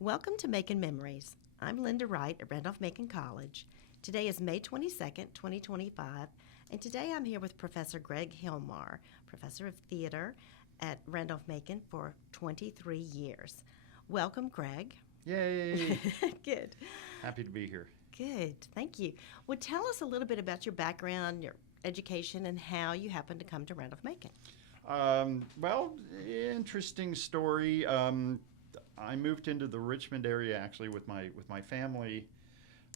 Welcome to Macon Memories. I'm Lynda Wright at Randolph-Macon College. Today is May 22nd, 2025, and today I'm here with Professor Gregg Hillmar, Professor of Theater at Randolph-Macon for 23 years. Welcome, Gregg. Yay! Good. Happy to be here. Good. Thank you. Well, tell us a little bit about your background, your education, and how you happened to come to Randolph-Macon. Interesting story. I moved into the Richmond area actually with my family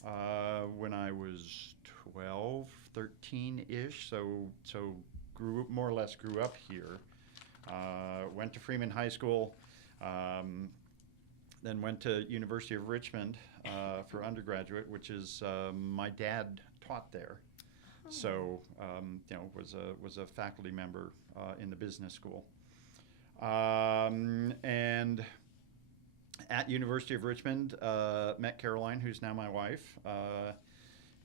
when I was 12, 13-ish. So more or less grew up here. Went to Freeman High School. Then went to University of Richmond for undergraduate, which is my dad taught there. Oh. So was a faculty member in the business school. And at University of Richmond, met Caroline, who's now my wife,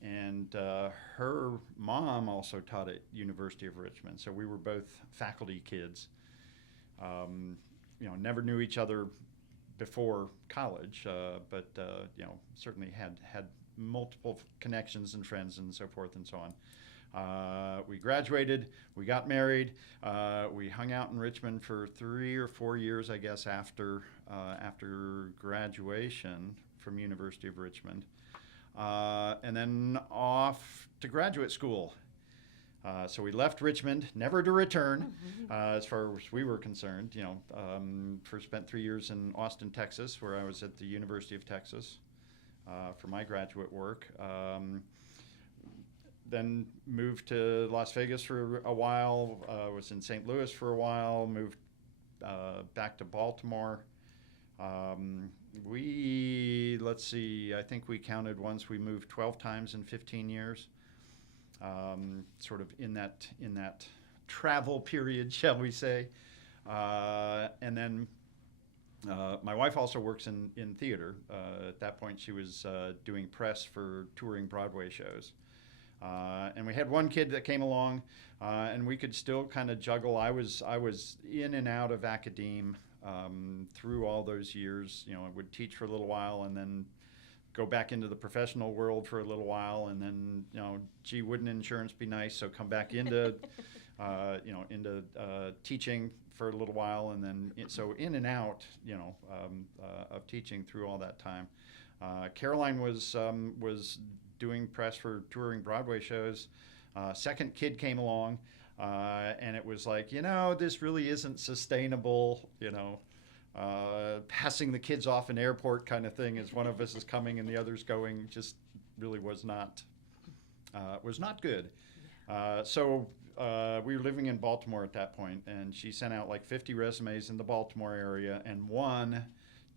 and her mom also taught at University of Richmond. So we were both faculty kids. Never knew each other before college, but certainly had multiple connections and friends and so forth and so on. We graduated, we got married, we hung out in Richmond for 3 or 4 years, I guess, after graduation from University of Richmond, and then off to graduate school. So we left Richmond, never to return, as far as we were concerned. First spent 3 years in Austin, Texas, where I was at the University of Texas for my graduate work. Then moved to Las Vegas for a while, was in St. Louis for a while, moved back to Baltimore. I think we counted once, we moved 12 times in 15 years. Sort of in that travel period, shall we say. And then my wife also works in theater. At that point, she was doing press for touring Broadway shows. And we had one kid that came along, and we could still kind of juggle. I was in and out of academe through all those years. I would teach for a little while and then go back into the professional world for a little while, and then gee, wouldn't insurance be nice? So come back into into teaching for a little while, and then so in and out of teaching through all that time. Caroline was doing press for touring Broadway shows. Second kid came along, and it was like, this really isn't sustainable, passing the kids off an airport kind of thing as one of us is coming and the other's going, just really was not good. So we were living in Baltimore at that point, and she sent out like 50 resumes in the Baltimore area and one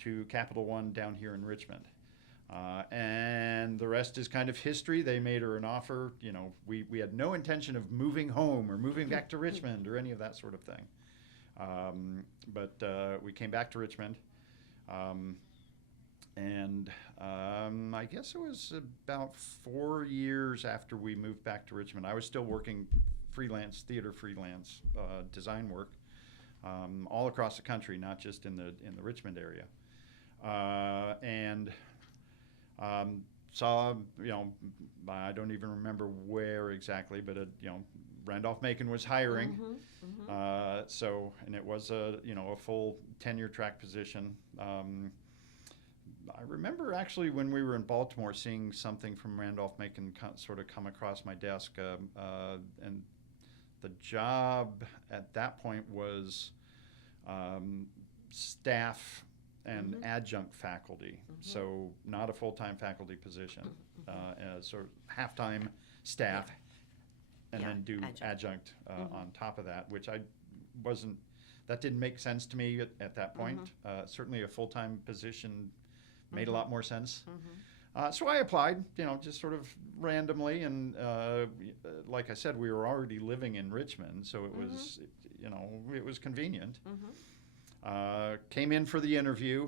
to Capital One down here in Richmond. And the rest is kind of history. They made her an offer. We had no intention of moving home or moving back to Richmond or any of that sort of thing. But we came back to Richmond, and I guess it was about 4 years after we moved back to Richmond. I was still working theater freelance design work all across the country, not just in the Richmond area, and saw, I don't even remember where exactly, but Randolph-Macon was hiring. And it was a full tenure track position. I remember actually when we were in Baltimore seeing something from Randolph-Macon sort of come across my desk, and the job at that point was staff and adjunct faculty, so not a full-time faculty position, sort of half-time staff, and then do adjunct on top of that, which that didn't make sense to me at that point. Certainly a full-time position made a lot more sense. So I applied, just sort of randomly, and like I said, we were already living in Richmond, so it was, it was convenient. Came in for the interview.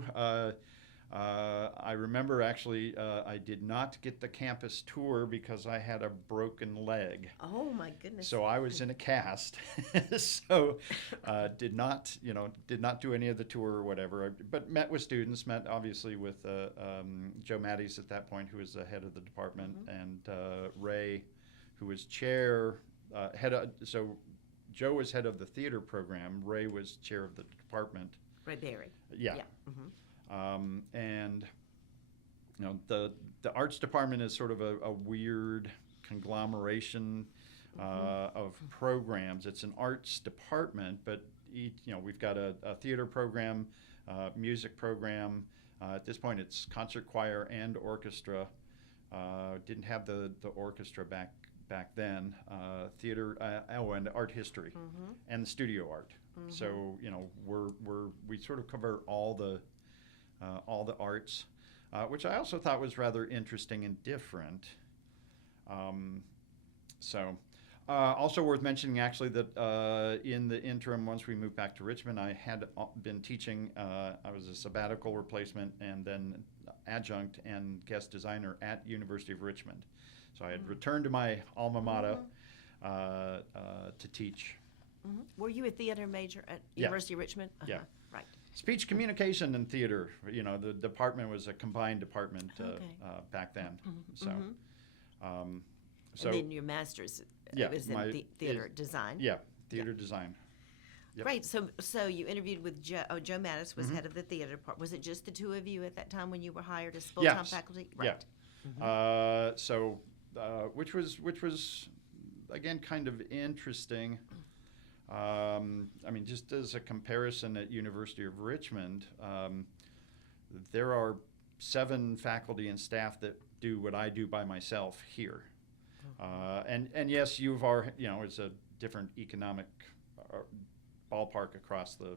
I remember actually I did not get the campus tour because I had a broken leg. Oh my goodness. So I was in a cast, so did not do any of the tour or whatever. But met with students, met obviously with Joe Matties at that point, who was the head of the department, and Ray, who was chair, so Joe was head of the theater program. Ray was chair of the department. Ray Berry. Yeah. And the arts department is sort of a weird conglomeration of programs. It's an arts department, but we've got a theater program, music program. At this point, it's concert choir and orchestra. Didn't have the orchestra back then. Theater, and art history, and studio art. So we sort of cover all the arts, which I also thought was rather interesting and different. Also worth mentioning, actually, that in the interim, once we moved back to Richmond, I had been teaching. I was a sabbatical replacement and then adjunct and guest designer at University of Richmond. So I had returned to my alma mater to teach. Were you a theater major at University of Richmond? Yeah. Right. Speech communication and theater. The department was a combined department back then. So. And then your master's was in theater design. Yeah, theater design. Yep. Great. So you interviewed with Joe. Joe Mattis was head of the theater department. Was it just the two of you at that time when you were hired as full-time faculty? Right. Yeah. Which was again kind of interesting. Just as a comparison, at University of Richmond, there are 7 faculty and staff that do what I do by myself here. And yes, it's a different economic ballpark across the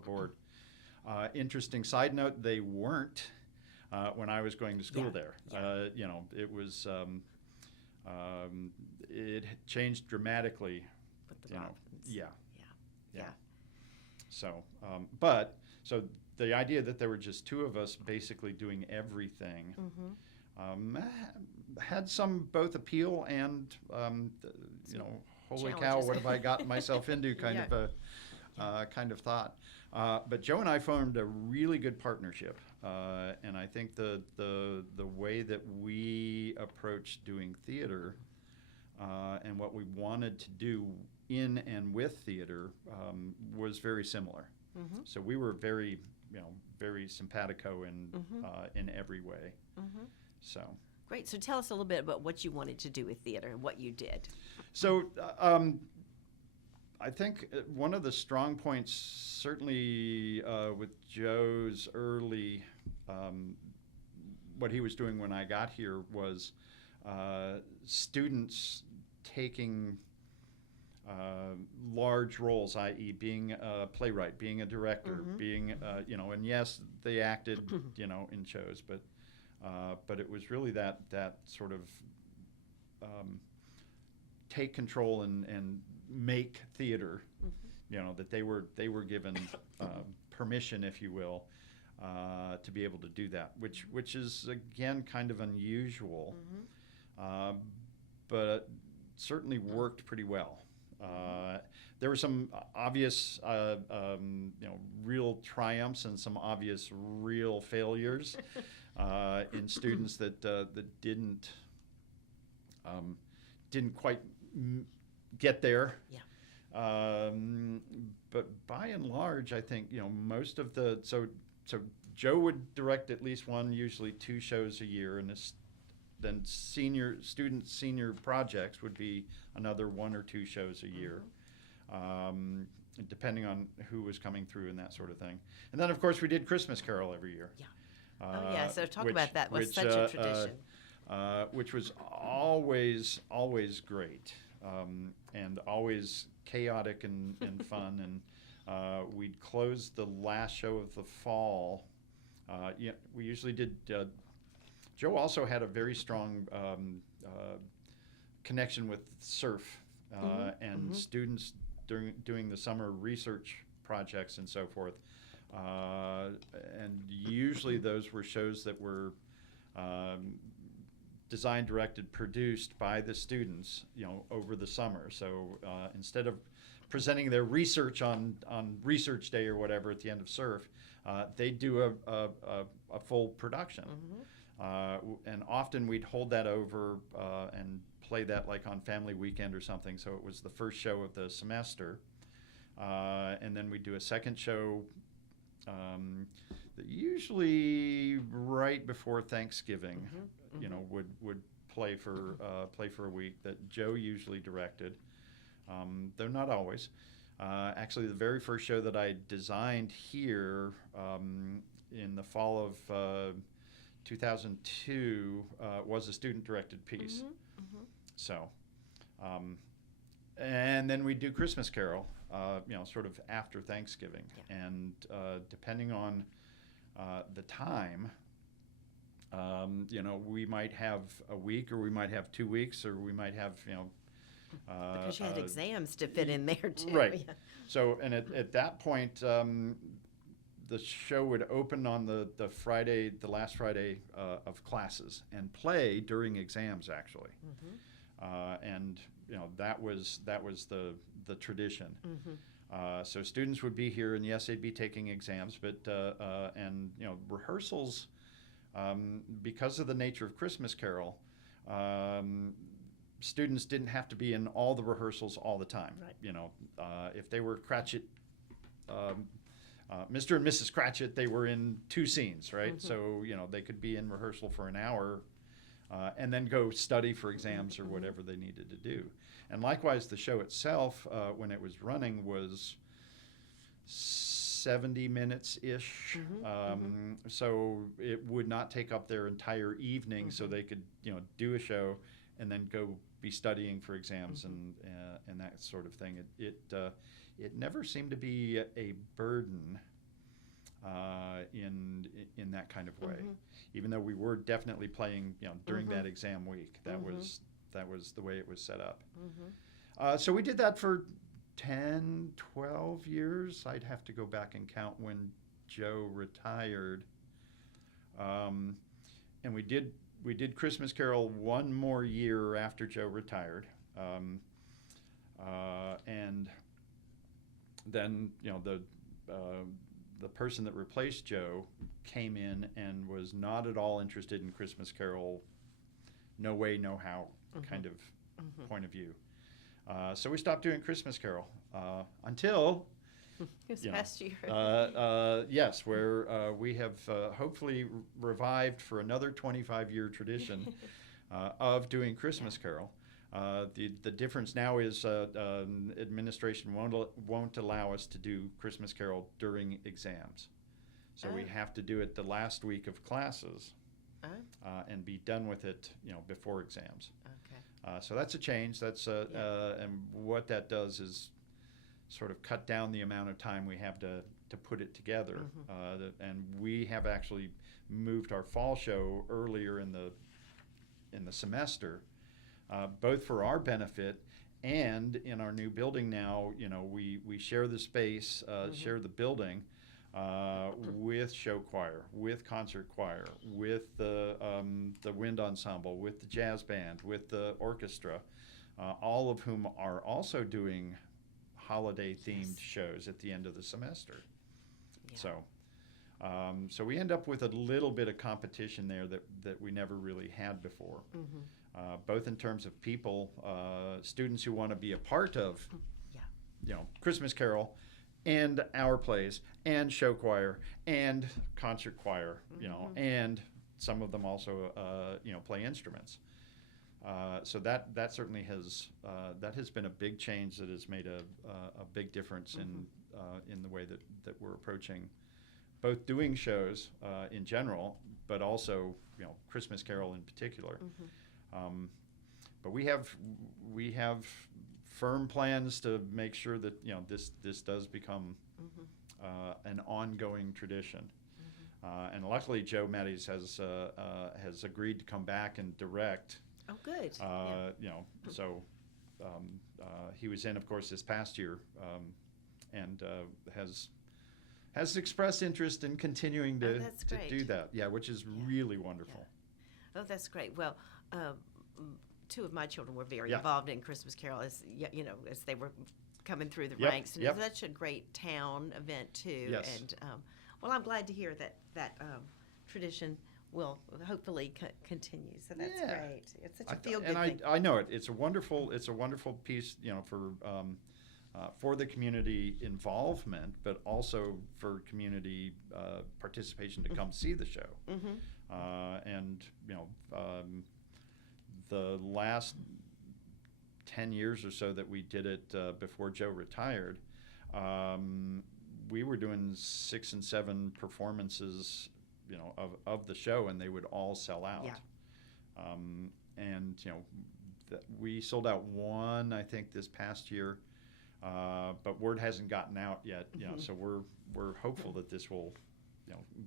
board. Interesting side note: they weren't when I was going to school there. It was it changed dramatically. Yeah. So the idea that there were just 2 of us basically doing everything. Had some both appeal and holy cow, what have I gotten myself into kind of thought. But Joe and I formed a really good partnership, and I think the way that we approached doing theater and what we wanted to do in and with theater was very similar. So we were very simpatico in every way. So. Great. So tell us a little bit about what you wanted to do with theater and what you did. So I think one of the strong points, certainly with Joe's early, what he was doing when I got here was students taking large roles, i.e. being a playwright, being a director, being, and yes, they acted, in shows, but it was really that sort of take control and make theater, that they were given permission, if you will, to be able to do that, which is again kind of unusual, but certainly worked pretty well. There were some obvious, real triumphs and some obvious real failures in students that didn't quite get there. But by and large, I think most of so Joe would direct at least one, usually 2 shows a year, and then senior projects would be another 1 or 2 shows a year, depending on who was coming through and that sort of thing. And then, of course, we did Christmas Carol every year. So talk about that. Was such a tradition. Which was always great, and always chaotic and fun. And we'd close the last show of the fall. We usually did. Joe also had a very strong connection with surf and students doing the summer research projects and so forth. And usually those were shows that were designed, directed, produced by the students, over the summer. So instead of presenting their research on research day or whatever at the end of surf, they do a full production. And often we'd hold that over and play that like on family weekend or something. So it was the first show of the semester. And then we'd do a second show that usually right before Thanksgiving, would play for a week, that Joe usually directed, though not always. Actually, the very first show that I designed here in the fall of 2002 was a student-directed piece. So, and then we do Christmas Carol, sort of after Thanksgiving, and depending on the time, we might have a week, or we might have 2 weeks, or we might have, because you had exams to fit in there too. Right. Yeah. So, and at that point, the show would open on the last Friday of classes, and play during exams, actually. And that was the tradition. So students would be here, and yes, they'd be taking exams, but and rehearsals, because of the nature of Christmas Carol, students didn't have to be in all the rehearsals all the time. Right. If they were Cratchit, Mr. and Mrs. Cratchit, they were in 2 scenes, right? So they could be in rehearsal for an hour, and then go study for exams or whatever they needed to do. And likewise, the show itself, when it was running, was 70 minutes-ish. So it would not take up their entire evening, so they could, do a show and then go be studying for exams and that sort of thing. It never seemed to be a burden in that kind of way, even though we were definitely playing, during that exam week. That was the way it was set up. So we did that for 10, 12 years. I'd have to go back and count when Joe retired. And we did Christmas Carol one more year after Joe retired. And then, the person that replaced Joe came in and was not at all interested in Christmas Carol, no way, no how kind of point of view. So we stopped doing Christmas Carol until this past year. Yes, where we have hopefully revived for another 25-year tradition of doing Christmas Carol. The difference now is administration won't allow us to do Christmas Carol during exams. So we have to do it the last week of classes and be done with it, before exams. Okay. So that's a change. That's and what that does is sort of cut down the amount of time we have to put it together. And we have actually moved our fall show earlier in the semester. Both for our benefit and in our new building now, we share the space, share the building with show choir, with concert choir, with the wind ensemble, with the jazz band, with the orchestra, all of whom are also doing holiday-themed shows at the end of the semester. Yeah. So we end up with a little bit of competition there that we never really had before. Both in terms of people, students who want to be a part of, Christmas Carol, and our plays, and show choir, and concert choir, and some of them also, play instruments. So that certainly has been a big change that has made a big difference in the way that we're approaching both doing shows in general, but also Christmas Carol in particular. But we have firm plans to make sure that this does become an ongoing tradition. And luckily, Joe Matties has agreed to come back and direct. Oh, good. So he was in, of course, this past year, and has has expressed interest in continuing Oh, to, that's to great. do that. Yeah, which is Yeah. really wonderful. Oh, that's great. Well, two of my children were very Yeah. involved in Christmas Carol as as they were coming through the Yep, ranks, and yep. it's such a great town event too. Yes. And well, I'm glad to hear that tradition will hopefully continue. So that's Yeah. great. It's such a I feel th- good and thing. I know it. It's a wonderful piece, for the community involvement, but also for community participation to come see the show. Mm-hmm. And the last 10 years or so that we did it before Joe retired, we were doing 6 and 7 performances, of the show, and they would all sell out. Yeah. And we sold out one, I think, this past year, but word hasn't gotten out yet. Mm-hmm. So we're hopeful that this will,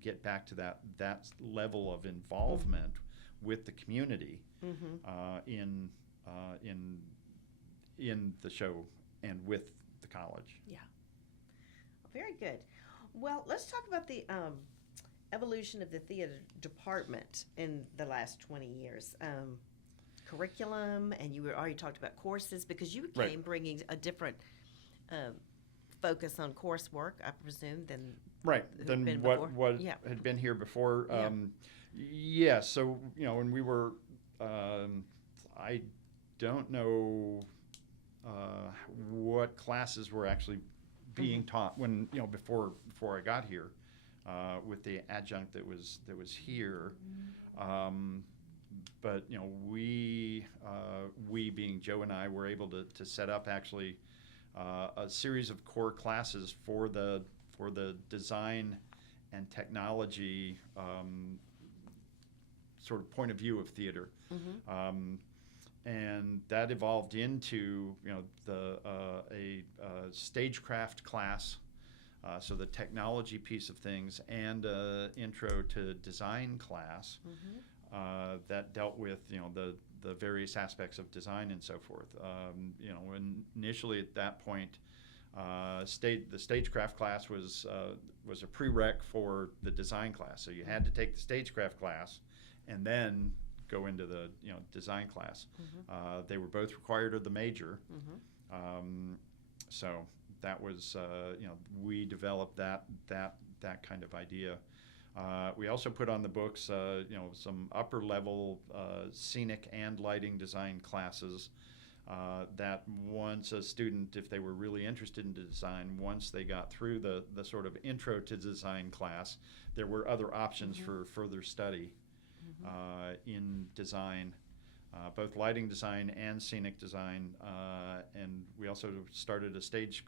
get back to that level of involvement with the community Mm-hmm. in the show and with the college. Yeah. Very good. Well, let's talk about the evolution of the theater department in the last 20 years. Curriculum, and you already talked about courses because you Right. came bringing a different focus on coursework, I presume, than Right. who'd Than been what before? what Yeah. had been here before. Yeah. Yeah. So when we were, I don't know what classes were actually being taught when before I got here, with the adjunct that was here. But we being Joe and I were able to set up actually a series of core classes for the design and technology sort of point of view of theater. Mm-hmm. And that evolved into a stagecraft class, so the technology piece of things, and intro to design class that dealt with the various aspects of design and so forth. Initially at that point, the stagecraft class was a prereq for the design class, so you had to take the stagecraft class and then go into the design class. They were both required of the major. So that was we developed that kind of idea. We also put on the books some upper level scenic and lighting design classes that once a student, if they were really interested in design, once they got through the sort of intro to design class, there were other options for further study in design, both lighting design and scenic design, and we also started a stage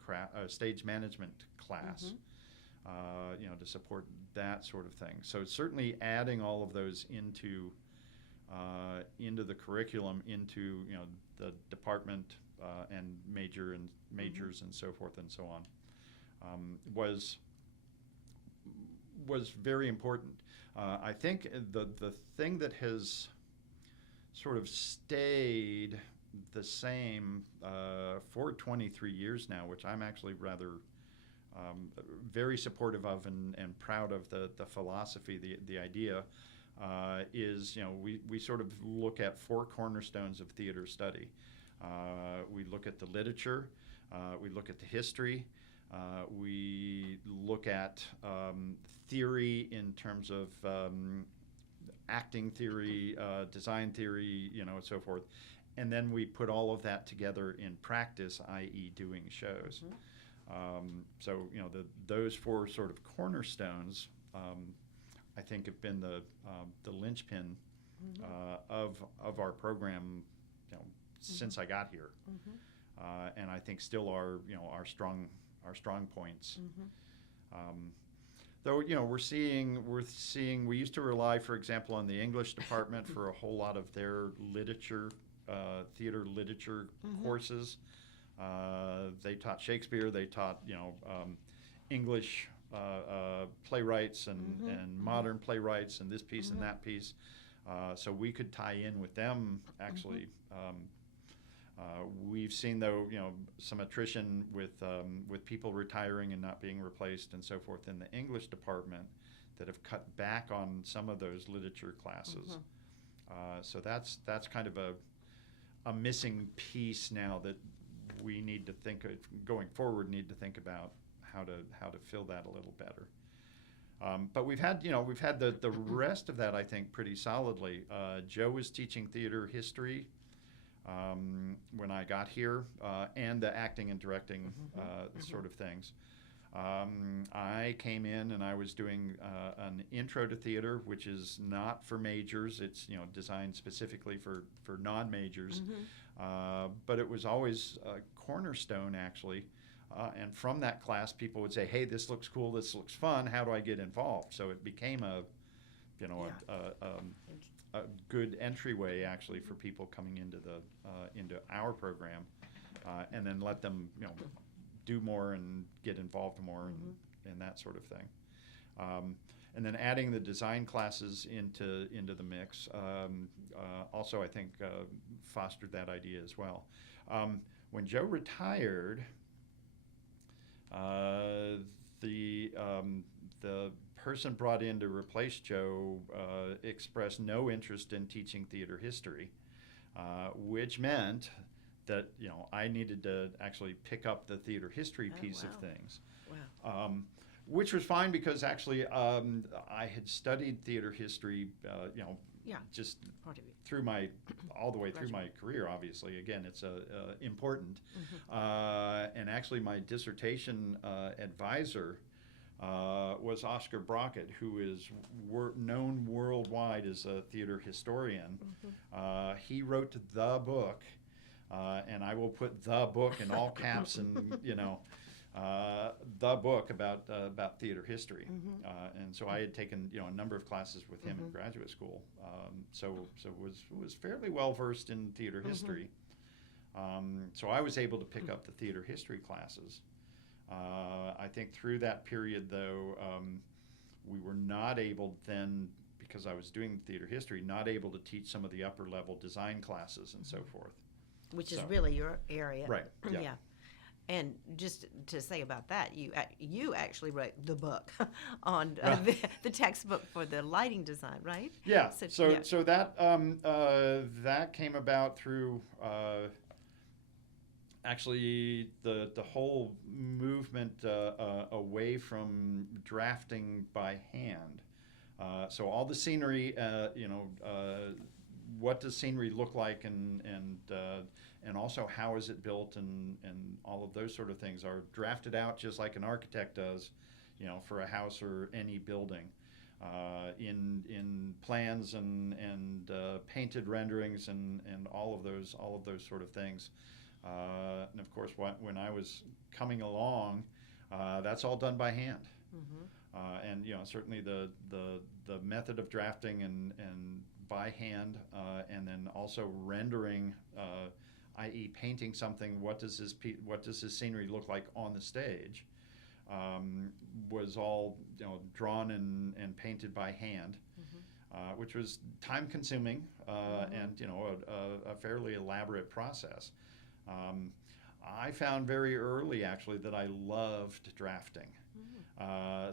management class, to support that sort of thing. So certainly adding all of those into the curriculum, into the department and majors and so forth and so on, was very important. I think the thing that has sort of stayed the same for 23 years now, which I'm actually rather very supportive of and proud of the philosophy, the idea, is we sort of look at 4 cornerstones of theater study. We look at the literature, we look at the history, we look at theory in terms of acting theory, design theory, and so forth. And then we put all of that together in practice, i.e. doing shows. So, those 4 sort of cornerstones, I think have been the linchpin of our program, since I got here. And I think still are, our strong points. Though we're seeing we used to rely, for example, on the English department for a whole lot of their literature, theater literature courses. They taught Shakespeare. They taught English playwrights and modern playwrights and this piece and that piece. So we could tie in with them actually We've seen, though, some attrition with people retiring and not being replaced and so forth in the English department that have cut back on some of those literature classes. So that's kind of a missing piece now that we need to think of, going forward, need to think about how to fill that a little better. But we've had the rest of that, I think, pretty solidly. Joe was teaching theater history when I got here, and the acting and directing sort of things. I came in and I was doing an intro to theater, which is not for majors. It's designed specifically for non-majors, but it was always a cornerstone, actually. And from that class, people would say, "Hey, this looks cool. This looks fun. How do I get involved?" So it became a good entryway, actually, for people coming into our program, and then let them do more and get involved more and that sort of thing. And then adding the design classes into the mix also, I think, fostered that idea as well. When Joe retired, the person brought in to replace Joe expressed no interest in teaching theater history, which meant that I needed to actually pick up the theater history piece of things. Wow. Which was fine because actually I had studied theater history, just through all the way through my career. Obviously, again, it's important. And actually, my dissertation advisor was Oscar Brockett, who is known worldwide as a theater historian. He wrote the book, and I will put the book in all caps and the book about theater history. And so I had taken a number of classes with him in graduate school, so was fairly well versed in theater history. So I was able to pick up the theater history classes. I think through that period, though, we were not able then, because I was doing theater history, not able to teach some of the upper level design classes and so forth. Which is really your area. Right. Yeah. And just to say about that, you actually wrote the book on the textbook for the lighting design, right? Yeah. So that that came about through actually the whole movement away from drafting by hand. So all the scenery, what does scenery look like, and also how is it built, and all of those sort of things are drafted out just like an architect does, for a house or any building, in plans and painted renderings and all of those sort of things. And of course, when I was coming along, that's all done by hand. And certainly the method of drafting and by hand, and then also rendering, i.e. painting something, what does this scenery look like on the stage, was all drawn and painted by hand, which was time consuming, and a fairly elaborate process. I found very early, actually, that I loved drafting.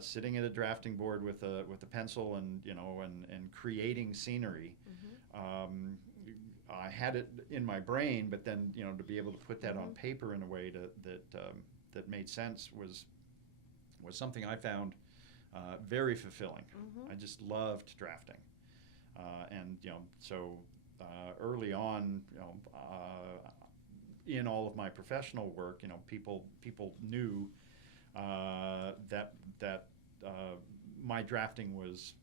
Sitting at a drafting board with a pencil and creating scenery. I had it in my brain, but then to be able to put that on paper in a way that made sense was something I found very fulfilling. I just loved drafting, and so early on, in all of my professional work, people knew that my drafting was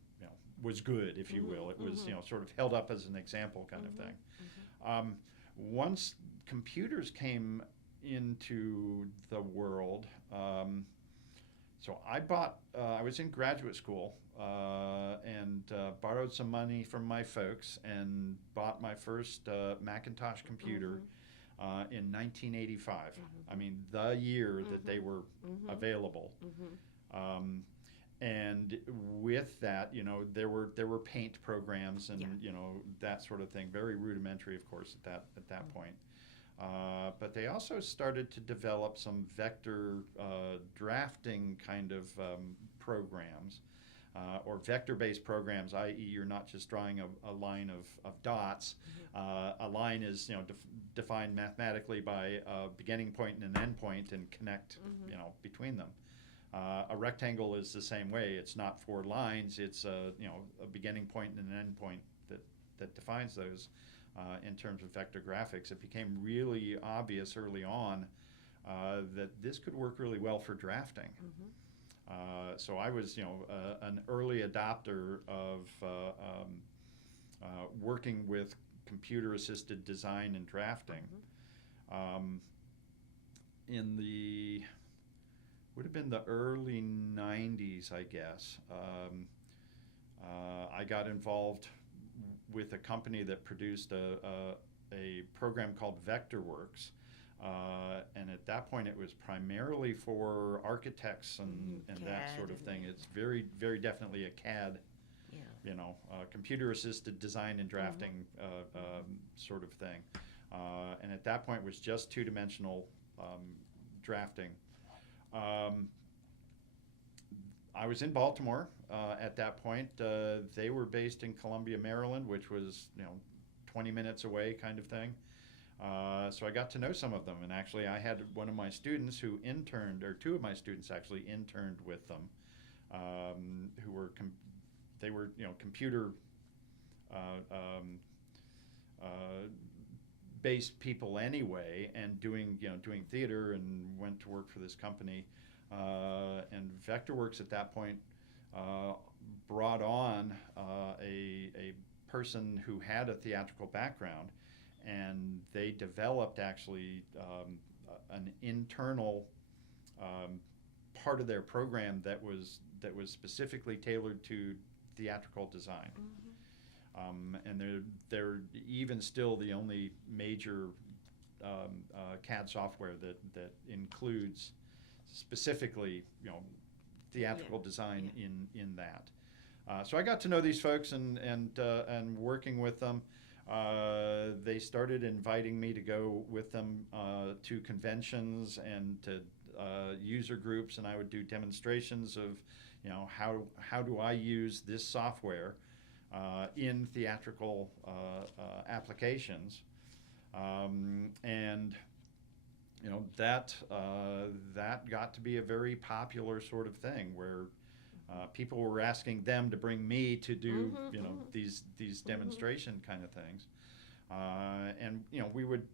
good, if you will. It was sort of held up as an example kind of thing. Once computers came into the world, so I was in graduate school and borrowed some money from my folks and bought my first Macintosh computer in 1985. I mean, the year that they were available. And with that, there were paint programs and that sort of thing. Very rudimentary, of course, at that point. But they also started to develop some vector drafting kind of programs, or vector-based programs, i.e. you're not just drawing a line of dots. A line is defined mathematically by a beginning point and an end point and connect between them. A rectangle is the same way. It's not four lines. It's a beginning point and an end point that defines those. In terms of vector graphics, it became really obvious early on that this could work really well for drafting. So I was, an early adopter of working with computer-assisted design and drafting. In the would have been the early 90s, I guess. I got involved with a company that produced a program called Vectorworks. And at that point, it was primarily for architects and that CAD sort of thing. It's very, very definitely a CAD, computer-assisted design and drafting sort of thing. And at that point, it was just two-dimensional drafting. I was in Baltimore at that point. They were based in Columbia, Maryland, which was 20 minutes away, kind of thing. So I got to know some of them, and actually I had one of my students who interned, or two of my students actually interned with them, who were they were computer based people anyway, and doing theater, and went to work for this company. And Vectorworks at that point brought on a person who had a theatrical background, and they developed actually an internal part of their program that was specifically tailored to theatrical design. And they're even still the only major CAD software that includes specifically theatrical design in that. So I got to know these folks and working with them. They started inviting me to go with them to conventions and to user groups, and I would do demonstrations of how do I use this software in theatrical applications, and that got to be a very popular sort of thing where people were asking them to bring me to do these demonstration kind of things, and we would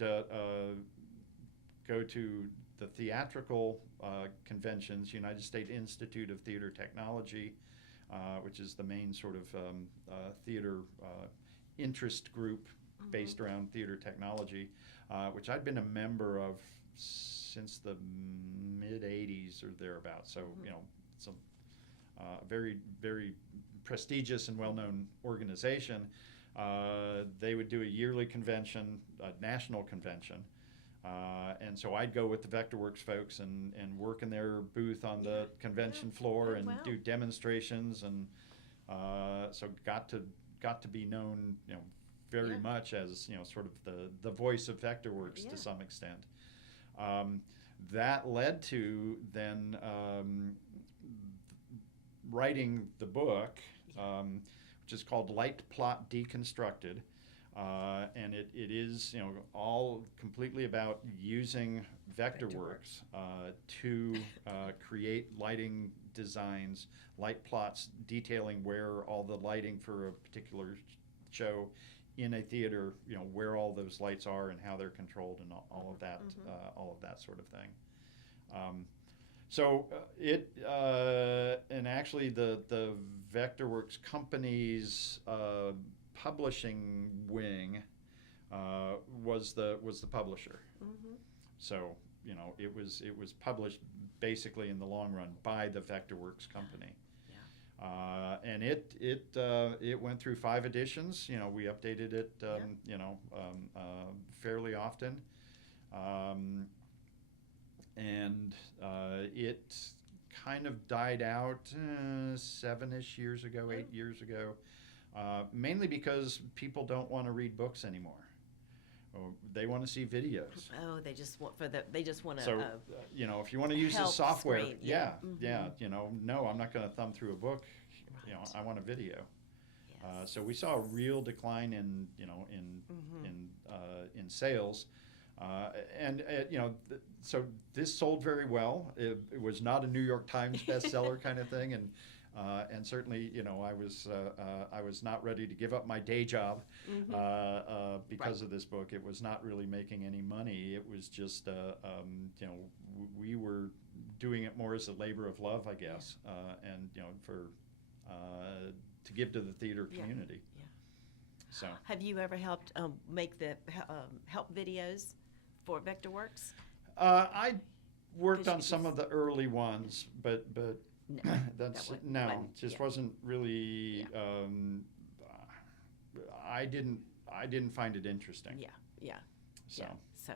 go to the theatrical conventions, United States Institute of Theater Technology, which is the main sort of theater interest group based around theater technology, which I'd been a member of since the mid-'80s or thereabouts. So it's a very, very prestigious and well-known organization. They would do a yearly convention, a national convention. And so I'd go with the Vectorworks folks and work in their booth on the convention floor and do demonstrations, and so got to be known very much as sort of the voice of Vectorworks to some extent. That led to then writing the book, which is called Light Plot Deconstructed. And it is all completely about using Vectorworks to create lighting designs, light plots detailing where all the lighting for a particular show in a theater, where all those lights are and how they're controlled, and all of that sort of thing. So and actually the Vectorworks company's publishing wing was the publisher. So it was published basically in the long run by the Vectorworks company. And it went through 5 editions. We updated it fairly often, and it kind of died out 7-ish years ago, 8 years ago. Mainly because people don't want to read books anymore. Oh, they want to see videos. Oh, they just want they just want to. So, you know, if you want to use this help software, screen, yeah, yeah. yeah, you know, no, I'm not going to thumb through a book. You know, Right. I want a video. Yes. So we saw a real decline in, you know, in sales, and you know, so this sold very well. It was not a New York Times bestseller kind of thing, and certainly, you know, I was not ready to give up my day job because of this book. It was not really making any money. It was just, you know, we were doing it more as a labor of love, I guess, and you know, for to give to the theater community. Yeah. So, Have you ever helped make the help videos for Vectorworks? I worked 'Cause on some of the early ones, but No, that's that one no, wasn't- just yeah. wasn't really. I didn't find it interesting. Yeah. So. Yeah. So,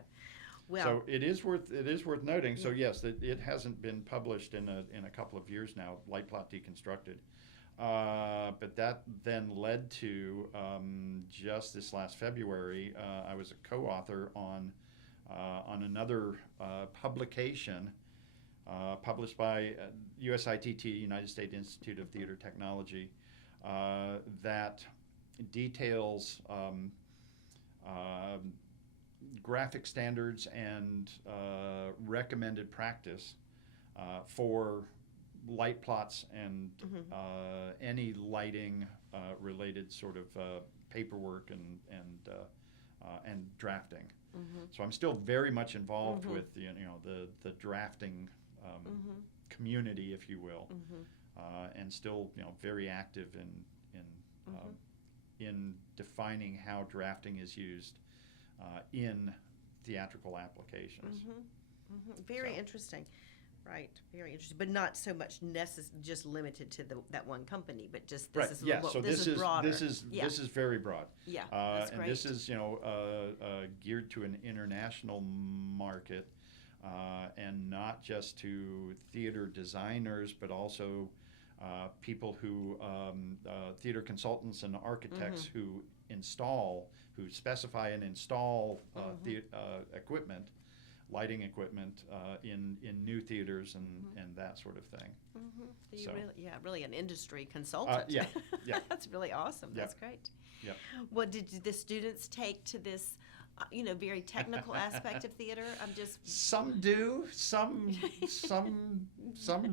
well, So it is worth noting. So Yeah. yes, it hasn't been published in a couple of years now. Light Plot Deconstructed, but that then led to just this last February. I was a co-author on another publication published by USITT, United States Institute of Theater Technology, that details graphic standards and recommended practice for light plots and any lighting related sort of paperwork and drafting. So I'm still very much involved with you know the drafting community, if you will, and still you know very active in defining how drafting is used in theatrical applications. very So. interesting. Right, very interesting, but not so much just limited to that one company, but just this Right. is Yeah. what, So this is broader. this is Yeah. this is very broad. Yeah, that's and great. this is you know geared to an international market, and not just to theater designers, but also people who theater consultants and architects who specify and install equipment, lighting equipment in new theaters and that sort of thing. So you So. really an industry consultant. Yeah. That's really awesome. Yeah. That's great. Yep. What did the students take to this, you know, very technical aspect of theater? I'm just Some do. Some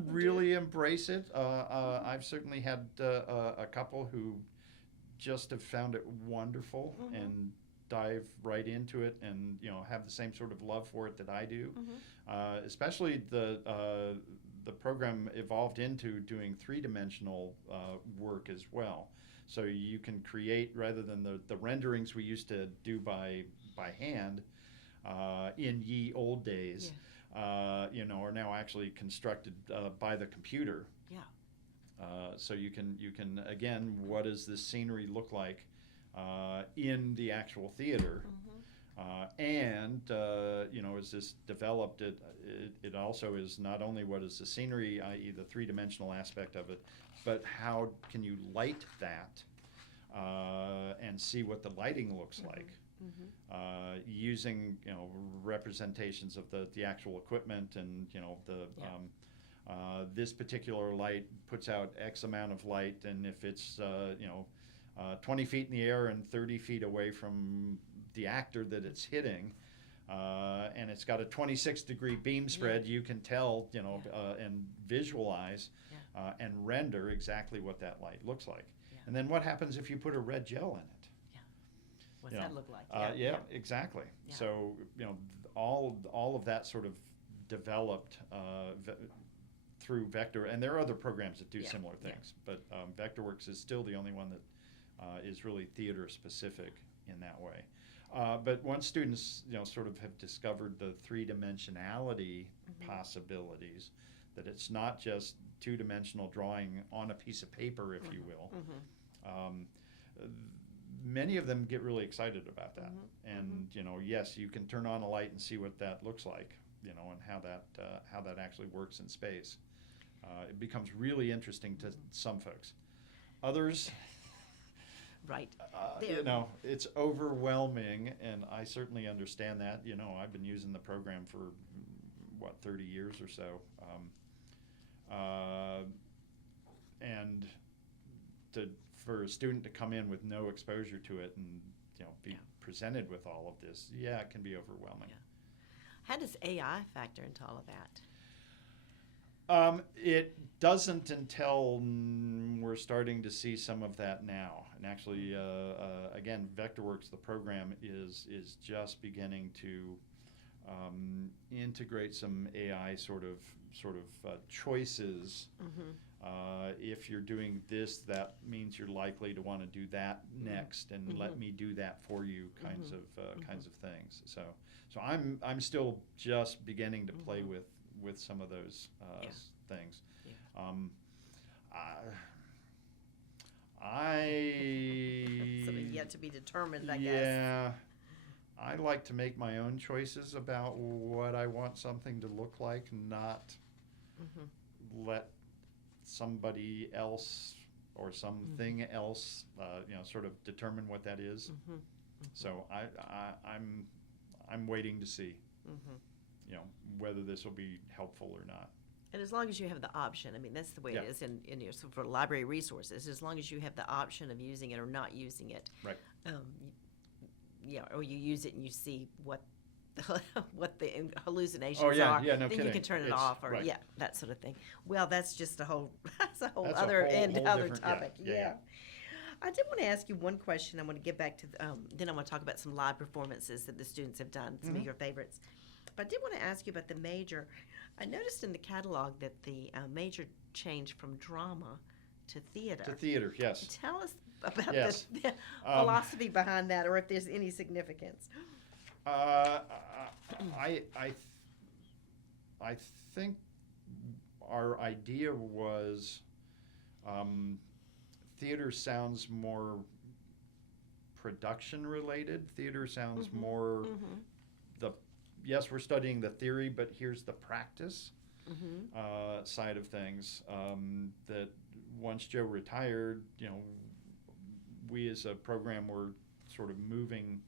really embrace it. I've certainly had a couple who just have found it wonderful and dive right into it, and you know have the same sort of love for it that I do. Especially the program evolved into doing three-dimensional work as well. So you can create, rather than the renderings we used to do by hand in ye old days, you know, are now actually constructed by the computer. So you can again, what does this scenery look like in the actual theater? And you know, as this developed, it also is not only what is the scenery, i.e. the three-dimensional aspect of it, but how can you light that and see what the lighting looks like, using you know representations of the actual equipment, and you know this particular light puts out X amount of light, and if it's you know 20 feet in the air and 30 feet away from the actor that it's hitting, and it's got a 26-degree beam spread, you can tell, you know, and visualize and render exactly what that light looks like. And then what happens if you put a red gel in it? what's You that know, look like? Exactly. Yeah. So, you know, all of that sort of developed through Vector, and there are other programs that do similar things, but Vectorworks is still the only one that is really theater specific in that way. But once students, you know, sort of have discovered the three-dimensionality possibilities, that it's not just two-dimensional drawing on a piece of paper, if you will. Many of them get really excited about that, and you know, yes, you can turn on a light and see what that looks like, you know, and how that actually works in space. It becomes really interesting to some folks. Others, Right. You know, it's overwhelming, and I certainly understand that. You know, I've been using the program for, 30 years or so. And for a student to come in with no exposure to it and, be presented with all of this, it can be overwhelming. Yeah. How does AI factor into all of that? It doesn't until we're starting to see some of that now. And actually, again, Vectorworks, the program, is just beginning to integrate some AI sort of choices. If you're doing this, that means you're likely to want to do that next, and let me do that for you, kinds of things. So I'm still just beginning to play with some of those things. Something yet to be determined, I guess. Yeah. I like to make my own choices about what I want something to look like, not let somebody else or something else, sort of determine what that is. So I'm waiting to see, whether this will be helpful or not. And as long as you have the option, I mean, that's the way it is in so for library resources. As long as you have the option of using it or not using it, right? Or you use it and you see what the hallucinations are. No then kidding. You can turn it off, or that sort of thing. Well, that's just a whole other topic. Yeah. I did want to ask you one question. I want to get back to then I want to talk about some live performances that the students have done, some of your favorites. But I did want to ask you about the major. I noticed in the catalog that the major changed from drama to theater. To theater, yes. Tell us about the philosophy behind that, or if there's any significance. I think our idea was theater sounds more production related. Theater sounds more yes, we're studying the theory, but here's the practice side of things. That once Joe retired, we as a program were sort of moving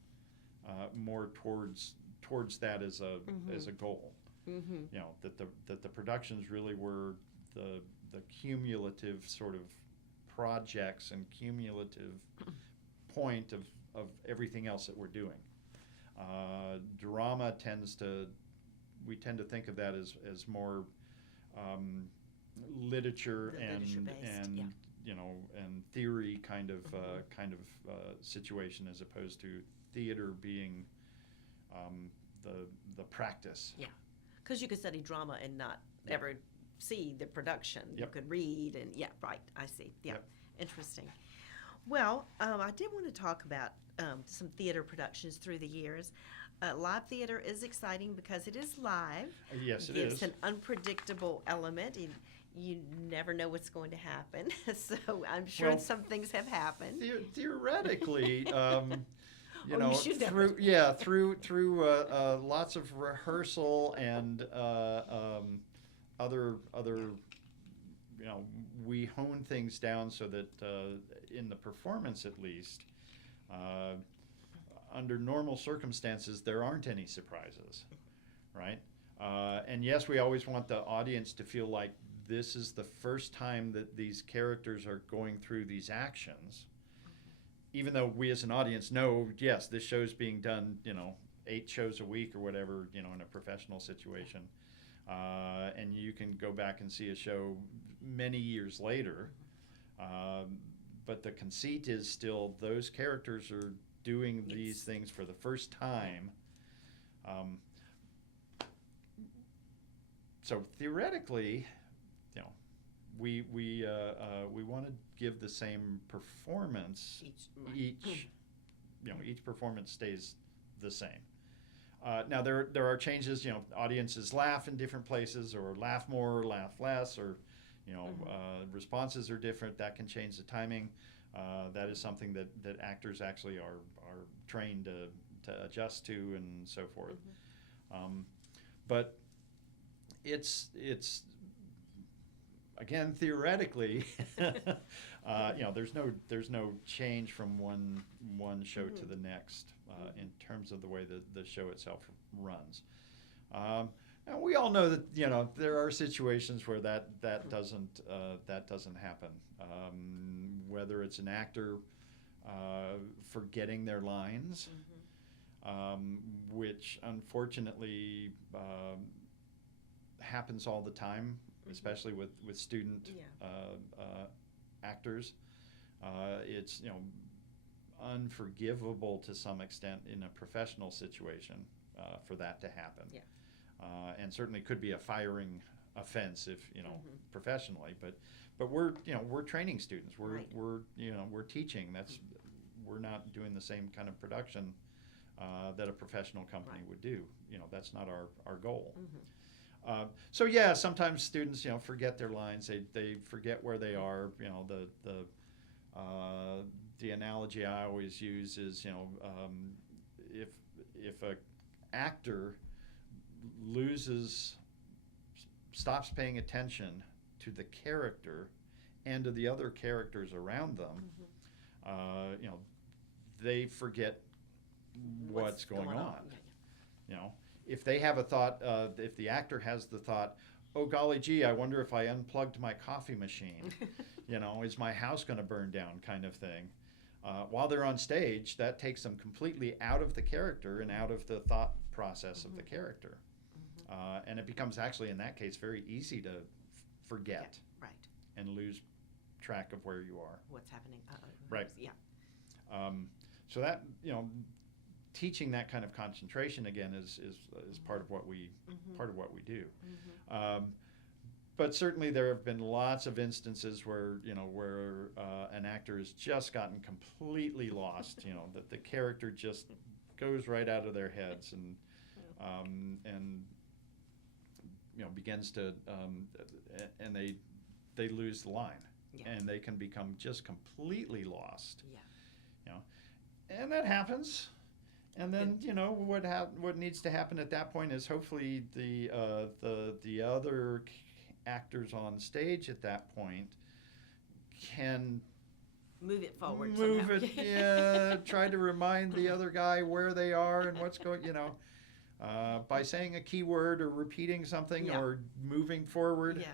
more towards that as a goal. That the productions really were the cumulative sort of projects and cumulative point of everything else that we're doing. Drama we tend to think of that as more literature and theory kind of situation, as opposed to theater being the practice. Yeah, because you could study drama and not ever see the production. You could read and I see. Interesting. Well, I did want to talk about some theater productions through the years. Live theater is exciting because it is live. Yes, it is. It's an unpredictable element. You never know what's going to happen. So I'm sure some things have happened. Theoretically, through lots of rehearsal and other we hone things down so that in the performance, at least, under normal circumstances, there aren't any surprises, right? And yes, we always want the audience to feel like this is the first time that these characters are going through these actions, even though we as an audience know, yes, this show's being done, 8 shows a week or whatever, in a professional situation. And you can go back and see a show many years later. But the conceit is still those characters are doing these things for the first time. So theoretically, we want to give the same performance. Each performance stays the same. Now there are changes. Audiences laugh in different places, or laugh more, or laugh less, or responses are different. That can change the timing. That is something that actors actually are trained to adjust to, and so forth. But it's again, theoretically, there's no change from one show to the next in terms of the way the show itself runs. And we all know that there are situations where that doesn't happen. Whether it's an actor forgetting their lines, which unfortunately happens all the time, especially with student actors. It's unforgivable to some extent in a professional situation for that to happen. Yeah. And certainly could be a firing offense if professionally, but we're training students. We're teaching. We're not doing the same kind of production that a professional company would do. That's not our goal. So yeah, sometimes students forget their lines. They forget where they are. The analogy I always use is if a actor stops paying attention to the character and to the other characters around them, they forget what's going on. If they have a thought, if the actor has the thought, oh golly gee, I wonder if I unplugged my coffee machine, is my house going to burn down, kind of thing. While they're on stage, that takes them completely out of the character and out of the thought process of the character. And it becomes actually, in that case, very easy to forget and lose track of where you are. What's happening. Right. Yeah. So that, teaching that kind of concentration again is part of what we do. But certainly there have been lots of instances where an actor has just gotten completely lost. That the character just goes right out of their heads and begins to and they lose the line and they can become just completely lost. And that happens. And then what needs to happen at that point is hopefully the other actors on stage at that point can move it forward. Try to remind the other guy where they are and what's going. By saying a keyword or repeating something or moving forward.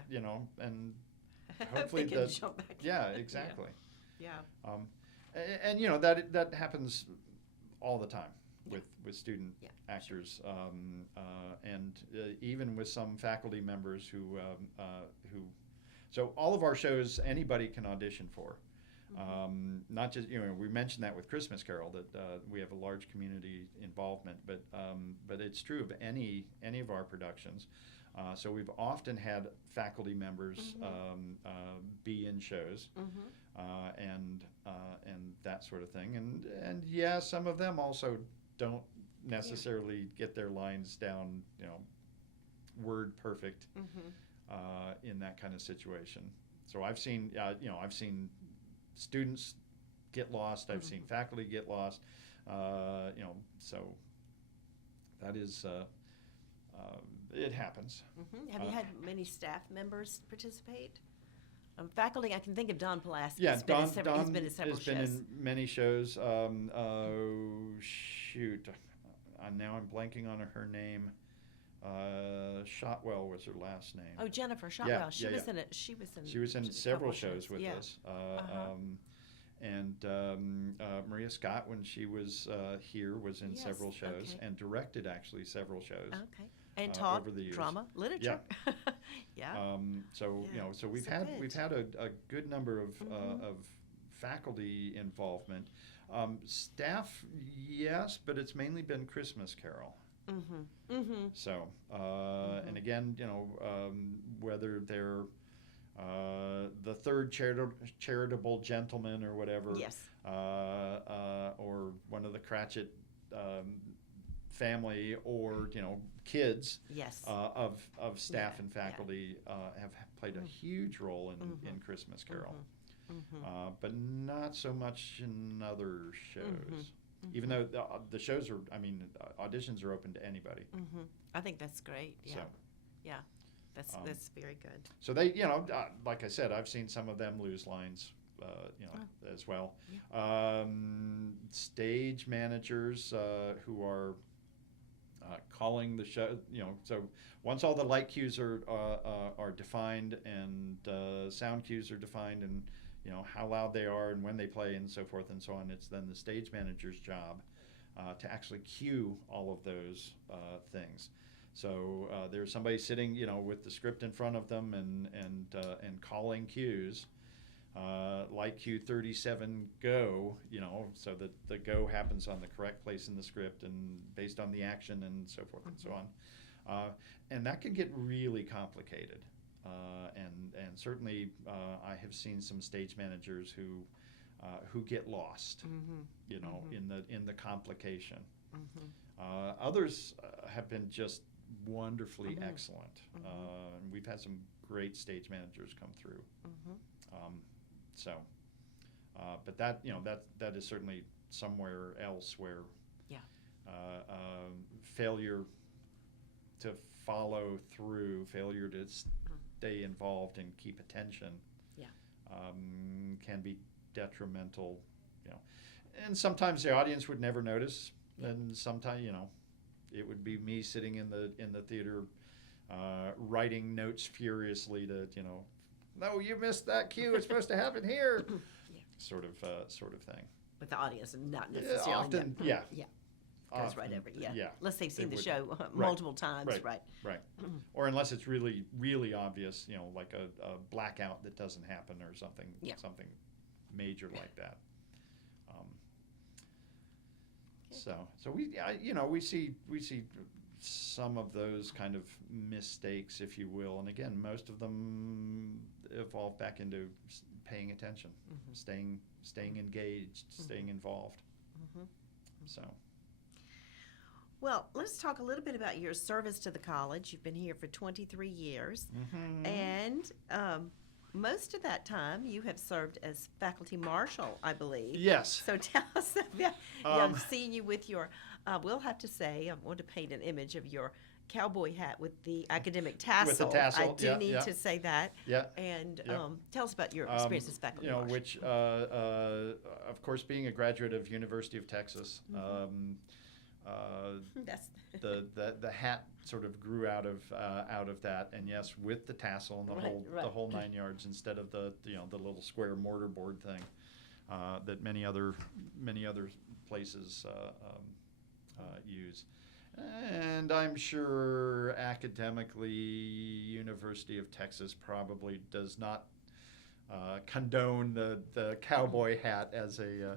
And hopefully they can jump back. Exactly. Yeah. And that happens all the time with student actors, and even with some faculty members who so all of our shows anybody can audition for. Not just we mentioned that with Christmas Carol that we have a large community involvement, but it's true of any of our productions. So we've often had faculty members be in shows and that sort of thing, and some of them also don't necessarily get their lines down word perfect in that kind of situation. So I've seen students get lost. I've seen faculty get lost. So that is it happens. Have you had many staff members participate? Faculty, I can think of Don Pulaski. Yeah, Don he's been in several has shows. been in many shows. Now I'm blanking on her name. Shotwell was her last name. Oh, Jennifer Shotwell. She was in it. She was in several shows with us. And Maria Scott, when she was here, was in several shows and directed actually several shows. Okay. And taught over the years. drama, literature. So we've had a good number of faculty involvement. Staff, yes, but it's mainly been Christmas Carol. So and again, whether they're the third charitable gentleman or whatever, or one of the Cratchit family, or kids of staff and faculty have played a huge role in Christmas Carol, but not so much in other shows. Even though the shows are, auditions are open to anybody. I think that's great. Yeah, So. yeah. That's very good. So they, like I said, I've seen some of them lose lines, as well. Yeah. Stage managers who are calling the show, so once all the light cues are defined and sound cues are defined, and how loud they are and when they play and so forth and so on, it's then the stage manager's job to actually cue all of those things. So there's somebody sitting, with the script in front of them and calling cues. Light cue 37 go, so that the go happens on the correct place in the script and based on the action and so forth and so on. And that can get really complicated. And certainly I have seen some stage managers who get lost, in the complication. Others have been just wonderfully excellent. And we've had some great stage managers come through. But that is certainly somewhere else where failure to follow through, failure to stay involved and keep attention, can be detrimental. And sometimes the audience would never notice, and sometimes it would be me sitting in the theater writing notes furiously to no, you missed that cue. It's supposed to happen here. Sort of thing. With the audience, and not necessarily. Often, yeah. Goes Often, right over. Yeah. Yeah. Unless they've seen They the would. show multiple times, right? Right. Or unless it's really, really obvious, like a blackout that doesn't happen or something, something major like that. So we see some of those kind of mistakes, if you will, and again, most of them evolve back into paying attention, staying engaged, staying involved. So. Well, let's talk a little bit about your service to the college. You've been here for 23 years, and most of that time you have served as faculty marshal, I believe. Yes. So tell us about seeing you with your, we'll have to say, I want to paint an image of your cowboy hat with the academic tassel. With the tassel, I do need to say that. Yeah. And tell us about your experience as faculty marshal. Which, of course, being a graduate of University of Texas, the hat sort of grew out of that, and yes, with the tassel and the whole 9 yards, instead of the little square mortarboard thing that many other places use. And I'm sure academically, University of Texas probably does not condone the cowboy hat as a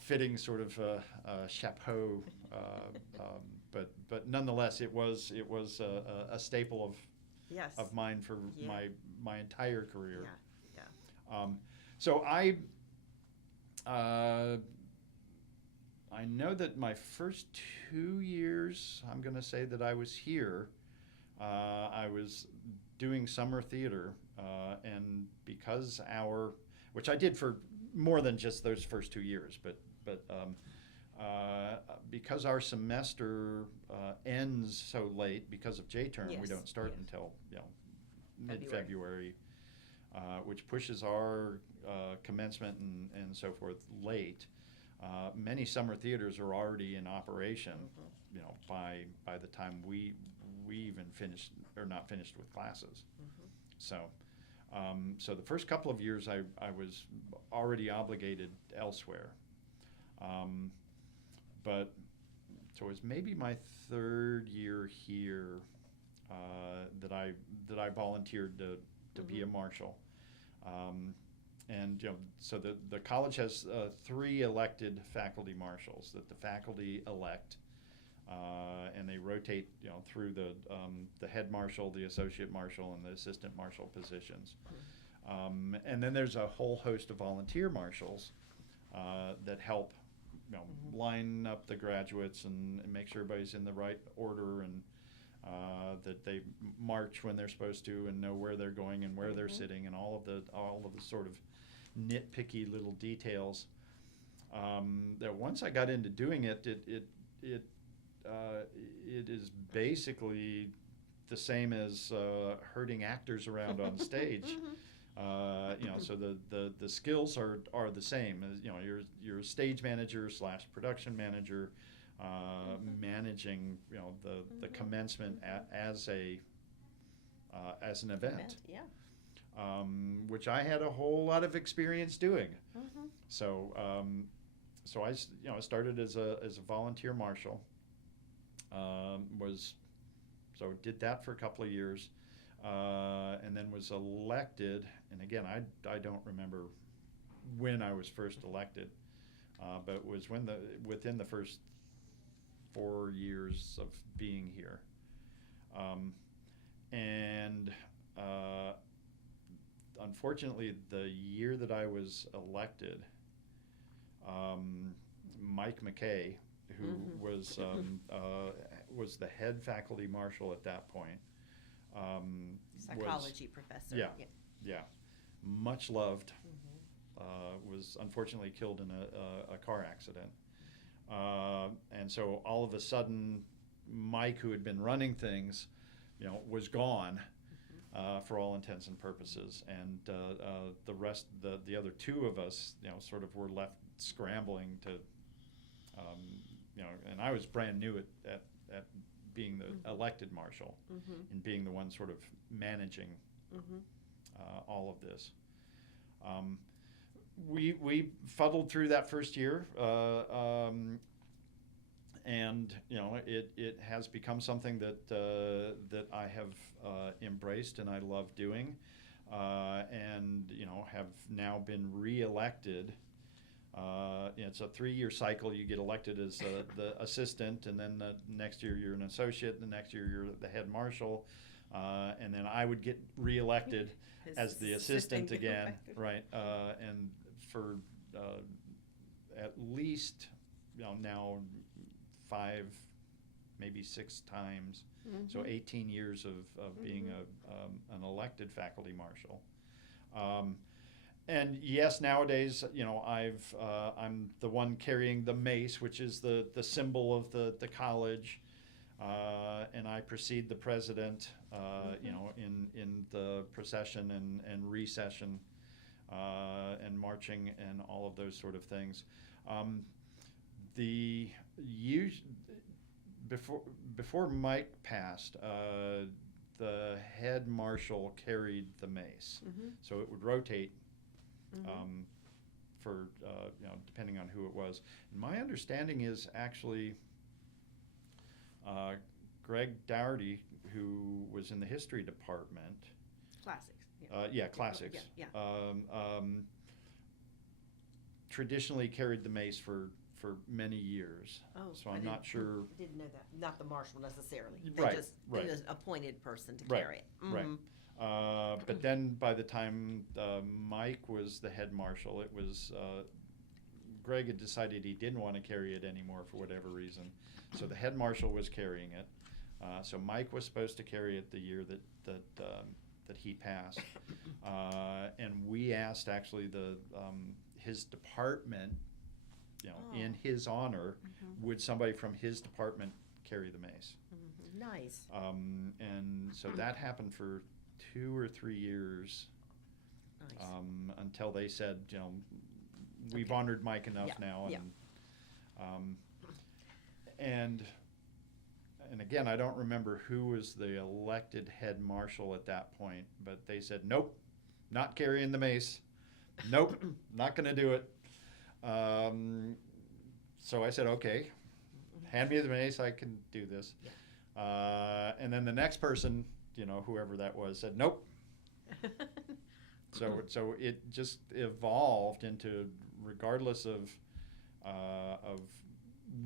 fitting sort of chapeau, but nonetheless, it was a staple of mine for my entire career. So I know that my first 2 years, I'm going to say that I was here, I was doing summer theater, and because which I did for more than just those first 2 years, but because our semester ends so late because of J-term, we don't start until mid-February, which pushes our commencement and so forth late. Many summer theaters are already in operation, by the time we even finished or not finished with classes. So the first couple of years I was already obligated elsewhere. But so it was maybe my third year here that I volunteered to be a marshal. And so the college has 3 elected faculty marshals that the faculty elect, and they rotate through the head marshal, the associate marshal, and the assistant marshal positions. And then there's a whole host of volunteer marshals that help line up the graduates and make sure everybody's in the right order, and that they march when they're supposed to and know where they're going and where they're sitting, and all of the sort of nitpicky little details. That once I got into doing it is basically the same as herding actors around on stage. So the skills are the same. As, you're a stage manager / production manager, managing the commencement as an event. Yeah. Which I had a whole lot of experience doing. Mm-hmm. So I started as a volunteer marshal. Did that for a couple of years, and then was elected. And again, I don't remember when I was first elected, but it was within the first 4 years of being here, and unfortunately, the year that I was elected, Mike McKay, who was the head faculty marshal at that point, Psychology professor. Yeah, much loved, was unfortunately killed in a car accident. And so all of a sudden, Mike, who had been running things, was gone. For all intents and purposes, and the rest, the other two of us, sort of were left scrambling to, and I was brand new at being the elected marshal, and being the one sort of managing all of this. We fuddled through that first year, and it has become something that I have embraced and I love doing, and have now been re-elected. It's a 3-year cycle. You get elected as the assistant, and then the next year you're an associate, and the next year you're the head marshal, and then I would get re-elected as the assistant again, right? And for at least now 5, maybe 6 times, so 18 years of being an elected faculty marshal. And yes, nowadays, I'm the one carrying the mace, which is the symbol of the college, and I precede the president, in the procession and recession, and marching and all of those sort of things. Before Mike passed, the head marshal carried the mace, so it would rotate for depending on who it was. And my understanding is actually Gregg Dougherty, who was in the history department. Classics. Classics. Yeah. Traditionally carried the mace for many years. Oh, so I'm not sure. Didn't know that. Not the marshal necessarily. Right. They just appointed person to Right, carry it. Right. But then by the time Mike was the head marshal, it was Gregg had decided he didn't want to carry it anymore for whatever reason. So the head marshal was carrying it. So Mike was supposed to carry it the year that he passed, and we asked actually his department, in his honor, would somebody from his department carry the mace? Nice. And so that happened for 2 or 3 years, Nice. Until they said, we've honored Mike enough now, and again, I don't remember who was the elected head marshal at that point, but they said, nope, not carrying the mace. Nope, not going to do it. So I said, okay, hand me the mace, I can do this. And then the next person, whoever that was, said, nope. So it just evolved into, regardless of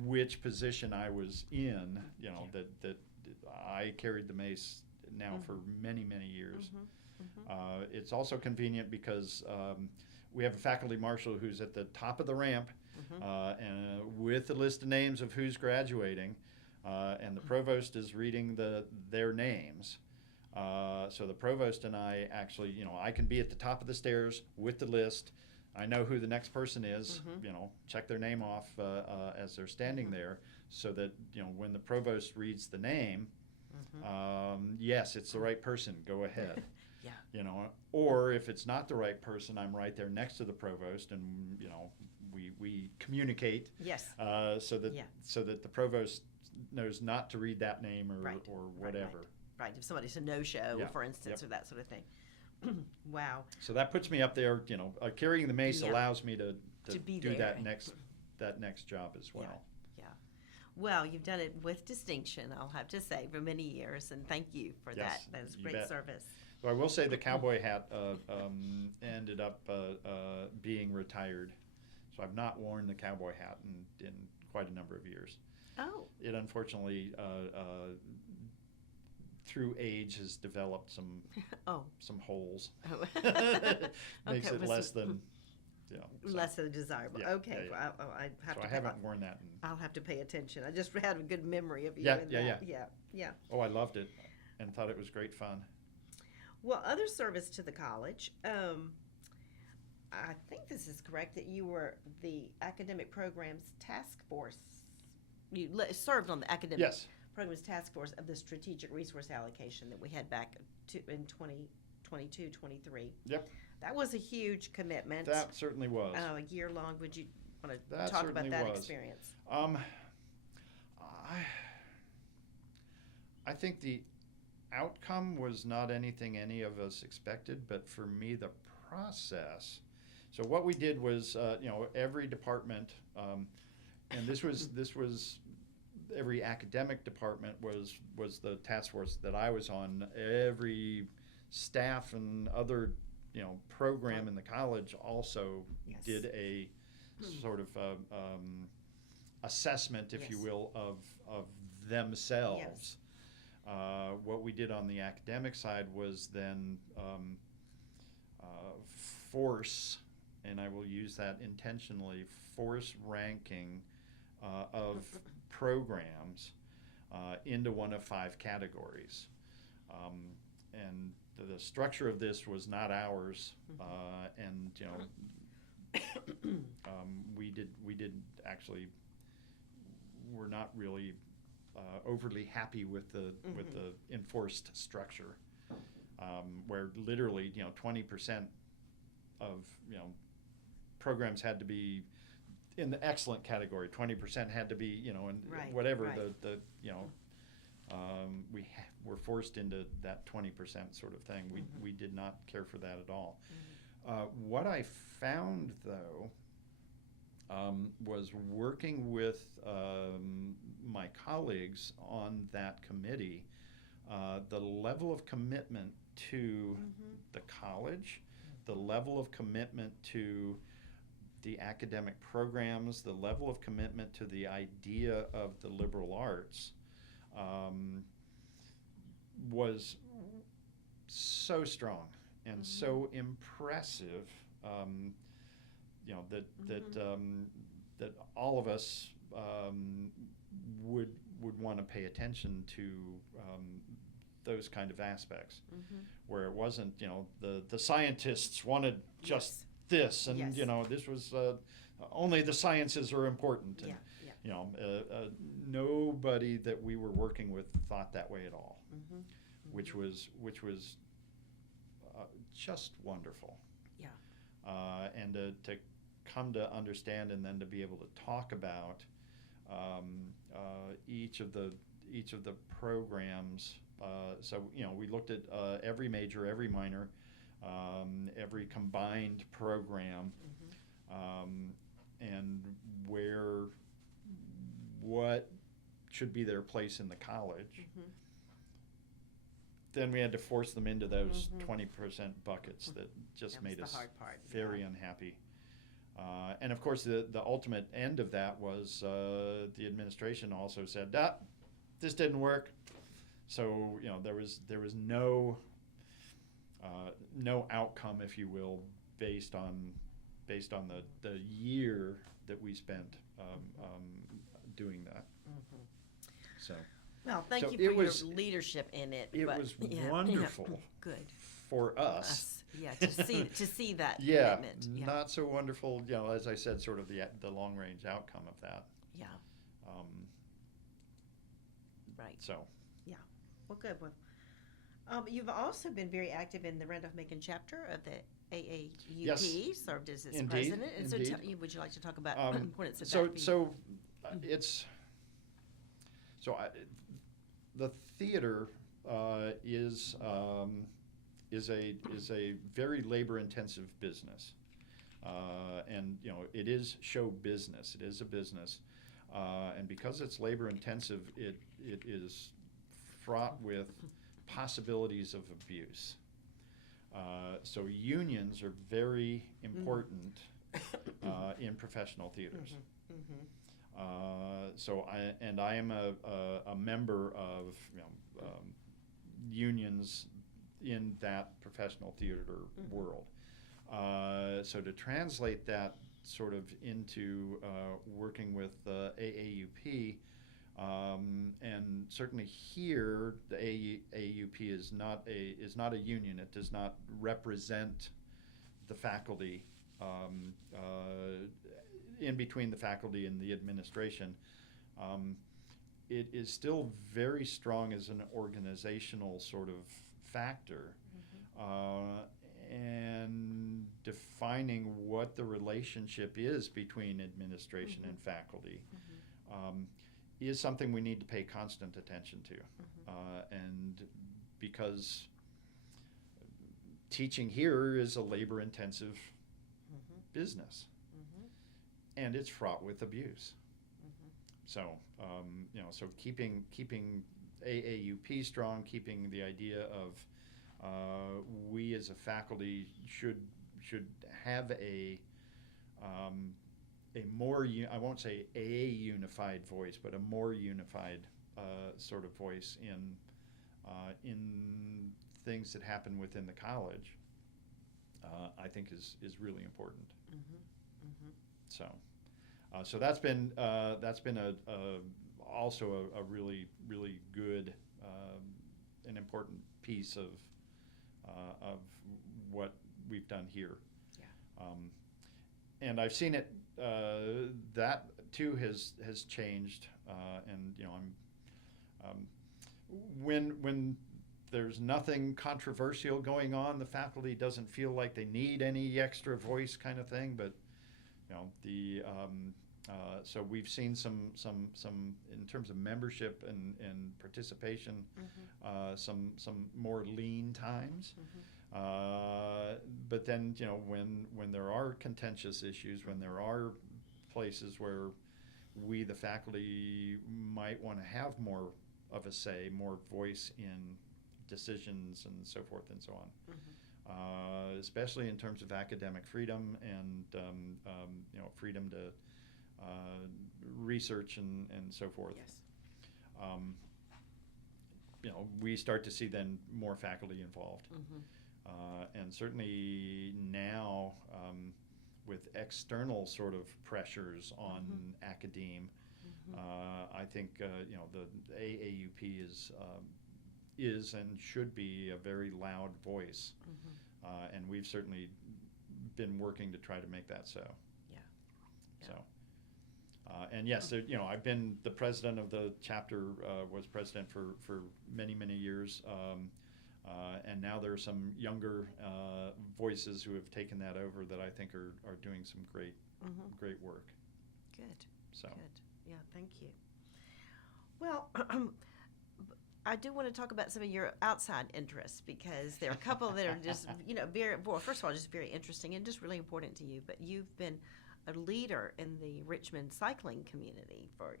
which position I was in, that I carried the mace now for many, many years. It's also convenient because we have a faculty marshal who's at the top of the ramp, and with the list of names of who's graduating, and the provost is reading their names. So the provost and I actually, I can be at the top of the stairs with the list. I know who the next person is, check their name off as they're standing there, so that, when the provost reads the name, Yes, it's the right person. Go ahead. Yeah. You know, or if it's not the right person, I'm right there next to the provost, and you know, we communicate. Yes. So that Yeah. so that the provost knows not to read that name or Right. or Right, whatever. Right. If somebody's a no-show, Yeah. for instance, Yep. or that sort of thing. Wow. So that puts me up there. You know, carrying the mace Yeah. allows me to be do there. that next job as well. Yeah. Well, you've done it with distinction, I'll have to say, for many years, and thank you for Yes, that. That was you great bet. service. So I will say the cowboy hat ended up being retired. So I've not worn the cowboy hat in quite a number of years. Oh. It unfortunately, through age, has developed some Oh. some holes. Oh. Makes Okay, it was less it than, so, less than desirable. Yeah, Okay. yeah, yeah. Well, I have so to. I haven't worn that. I'll have to pay attention. I just had a good memory of you. Yeah, in yeah, that. Yeah. Oh, I loved it and thought it was great fun. Well, other service to the college. I think this is correct that you were the academic programs task force. You served on the academic Yes. programs task force of the strategic resource allocation that we had back in 2022, 23. Yep. That was a huge commitment. That certainly was. A year long. Would you want to That talk about certainly that was. experience? I think the outcome was not anything any of us expected, but for me, the process. So what we did was, every department, and this was every academic department was the task force that I was on. Every staff and other, program in the college also Yes. did a sort of assessment, if you Yes. will, of themselves. What we did on the academic side was then force, and I will use that intentionally, force ranking of programs into one of 5 categories. And the structure of this was not ours, and we did actually, we're not really overly happy with the enforced structure, where literally 20% of programs had to be in the excellent category. 20% had to be in Right, whatever right. the we're forced into that 20% sort of thing. We did not care for that at all. What I found though was working with my colleagues on that committee, the level of commitment to the college, the level of commitment to the academic programs, the level of commitment to the idea of the liberal arts was so strong and so impressive, that all of us would want to pay attention to those kind of aspects, where it wasn't the scientists wanted just this, and Yes. This was only the sciences are important, and nobody that we were working with thought that way at all, which was just wonderful. Yeah. And to come to understand and then to be able to talk about each of the programs. So we looked at every major, every minor, every combined program, and what should be their place in the college. Then we had to force them into those 20% buckets that just That was made the us hard part, very unhappy. And of course, the ultimate end of that was the administration also said, this didn't work. So there was no outcome, if you will, based on the year that we spent doing that. So. Well, thank So you for it was- your leadership in it. It but, was yeah, wonderful. Good. For us. Yeah, to see that Yeah, commitment. Yeah. not so wonderful, as I said, sort of the long range outcome of that. Yeah. Right. So. Yeah. Well, good. Well, you've also been very active in the Randolph-Macon chapter of the AAUP, Yes, served as its indeed, president. And so, indeed. would you like to talk about Um, importance of so that? so it's so I, the theater is a very labor intensive business, and it is show business. It is a business, and because it's labor intensive, it is fraught with possibilities of abuse. So unions are very important in professional theaters. So I am a member of unions in that professional theater world. So to translate that sort of into working with AAUP, and certainly here the AAUP is not a union. It does not represent the faculty. In between the faculty and the administration, it is still very strong as an organizational sort of factor, and defining what the relationship is between administration and faculty is something we need to pay constant attention to. And because teaching here is a labor-intensive business, and it's fraught with abuse. So, so keeping AAUP strong, keeping the idea of we as a faculty should have a more I won't say a unified voice, but a more unified sort of voice in things that happen within the college. I think is really important. So, so that's been also a really good an important piece of what we've done here. Yeah. And I've seen it that too has changed, and I'm when there's nothing controversial going on, the faculty doesn't feel like they need any extra voice kind of thing, but so we've seen some in terms of membership and participation, some more lean times. But then when there are contentious issues, when there are places where we the faculty might want to have more of a say, more voice in decisions and so forth and so on. Especially in terms of academic freedom and freedom to research and so forth. Yes. We start to see then more faculty involved. And certainly now with external sort of pressures on academe, I think the AAUP is and should be a very loud voice, and we've certainly been working to try to make that so. Yeah. So, and yes, I've been the president of the chapter, was president for many years, and now there are some younger voices who have taken that over that I think are doing some great work. Good. So. Good. Yeah. Thank you. Well. I do want to talk about some of your outside interests, because there are a couple that are just, very, well, first of all, just very interesting and just really important to you. But you've been a leader in the Richmond cycling community for,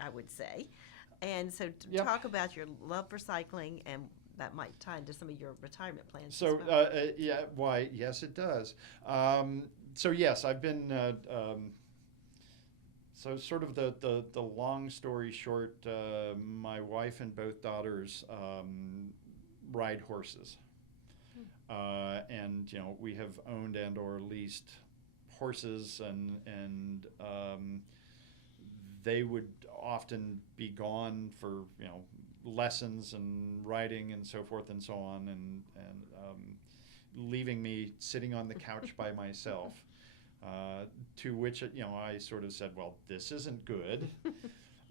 I would say. And so talk about your love for cycling, and that might tie into some of your retirement plans. So, yes, it does. So, yes, I've been... So sort of the long story short, my wife and both daughters ride horses, and we have owned and or leased horses, and they would often be gone for lessons and riding and so forth and so on, and leaving me sitting on the couch by myself. To which I sort of said, well, this isn't good.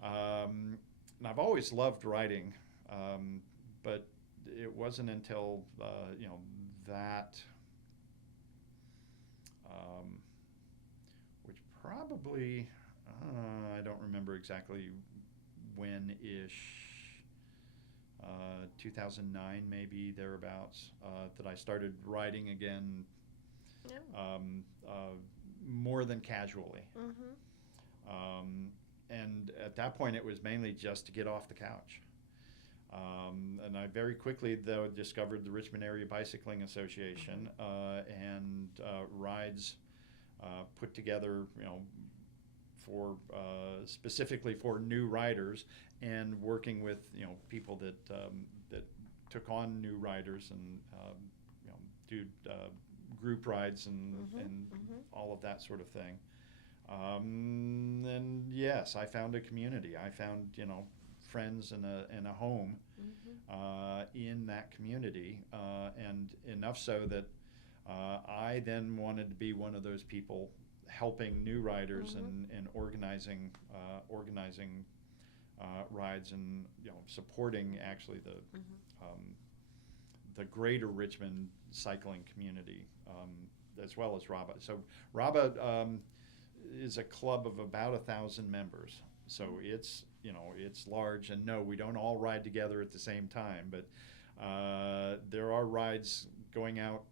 And I've always loved riding, but it wasn't until that, which probably I don't remember exactly when-ish. 2009 maybe thereabouts, that I started riding again, more than casually. And at that point it was mainly just to get off the couch. And I very quickly, though, discovered the Richmond Area Bicycling Association, and rides put together, for specifically for new riders, and working with people that that took on new riders and do group rides and all of that sort of thing. And yes, I found a community. I found friends and a home in that community, and enough so that I then wanted to be one of those people helping new riders and organizing rides, and supporting actually the greater Richmond cycling community, as well as RABA. So RABA is a club of about 1,000 members. So it's large, and no, we don't all ride together at the same time, but there are rides going out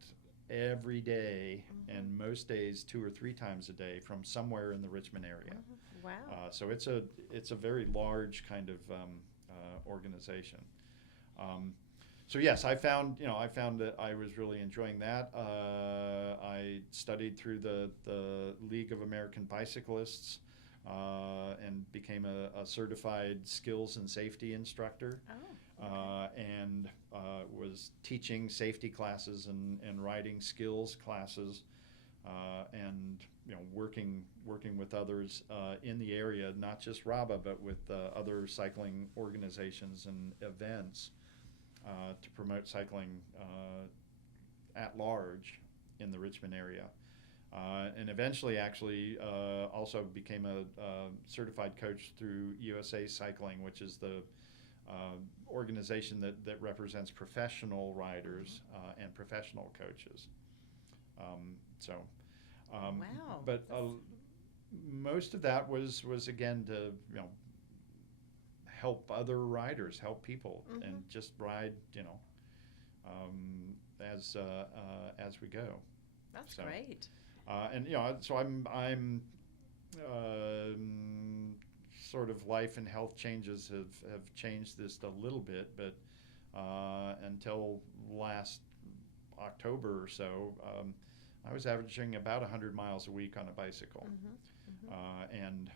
every day, and most days 2 or 3 times a day from somewhere in the Richmond area. Wow. So it's a very large kind of organization. So yes, I found that I was really enjoying that. I studied through the League of American Bicyclists, and became a certified skills and safety instructor. And was teaching safety classes and riding skills classes, and working with others in the area, not just RABA, but with other cycling organizations and events, to promote cycling at large in the Richmond area. And eventually actually also became a certified coach through USA Cycling, which is the organization that represents professional riders and professional coaches. Wow. But most of that was again to help other riders, help people, and just ride as we go. That's great. And so I'm sort of life and health changes have changed this a little bit, but until last October or so, I was averaging about 100 miles a week on a bicycle, and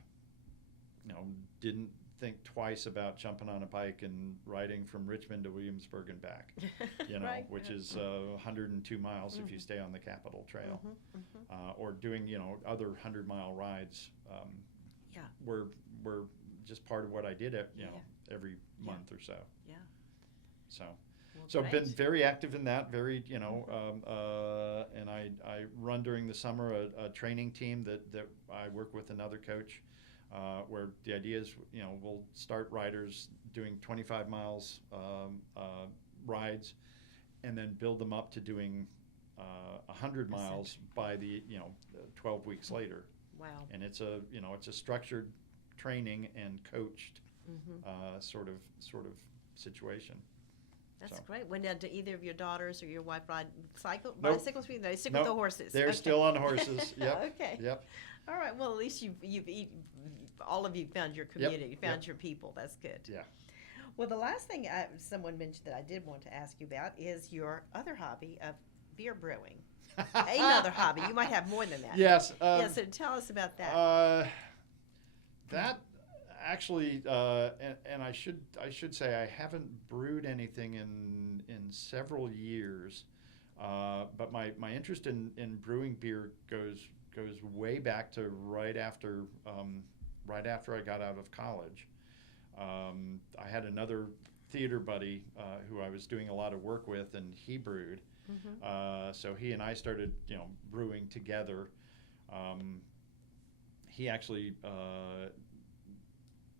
didn't think twice about jumping on a bike and riding from Richmond to Williamsburg and back, Right. which is 102 miles if you stay on the Capitol Trail, or doing other 100-mile rides. Were just part of what I did every month or so. Yeah. So. Well, So I've great. been very active in that, and I run during the summer a training team that I work with another coach, where the idea is, we'll start riders doing 25 miles rides, and then build them up to doing 100 miles by the 12 weeks later. Wow. And it's a structured training and coached sort of situation. That's So. great. When do either of your daughters or your wife ride Nope. bicycles? They stick with the horses. They're still on horses. Yep. Okay. Yep. All right. Well, at least all of you found your community, found your people. That's good. Yeah. Well, the last thing someone mentioned that I did want to ask you about is your other hobby of beer brewing. Another hobby. You might have more than that. Yes. So tell us about that. That actually, and I should say I haven't brewed anything in several years, but my interest in brewing beer goes way back to right after I got out of college. I had another theater buddy who I was doing a lot of work with, and he brewed. So he and I started, brewing together. He actually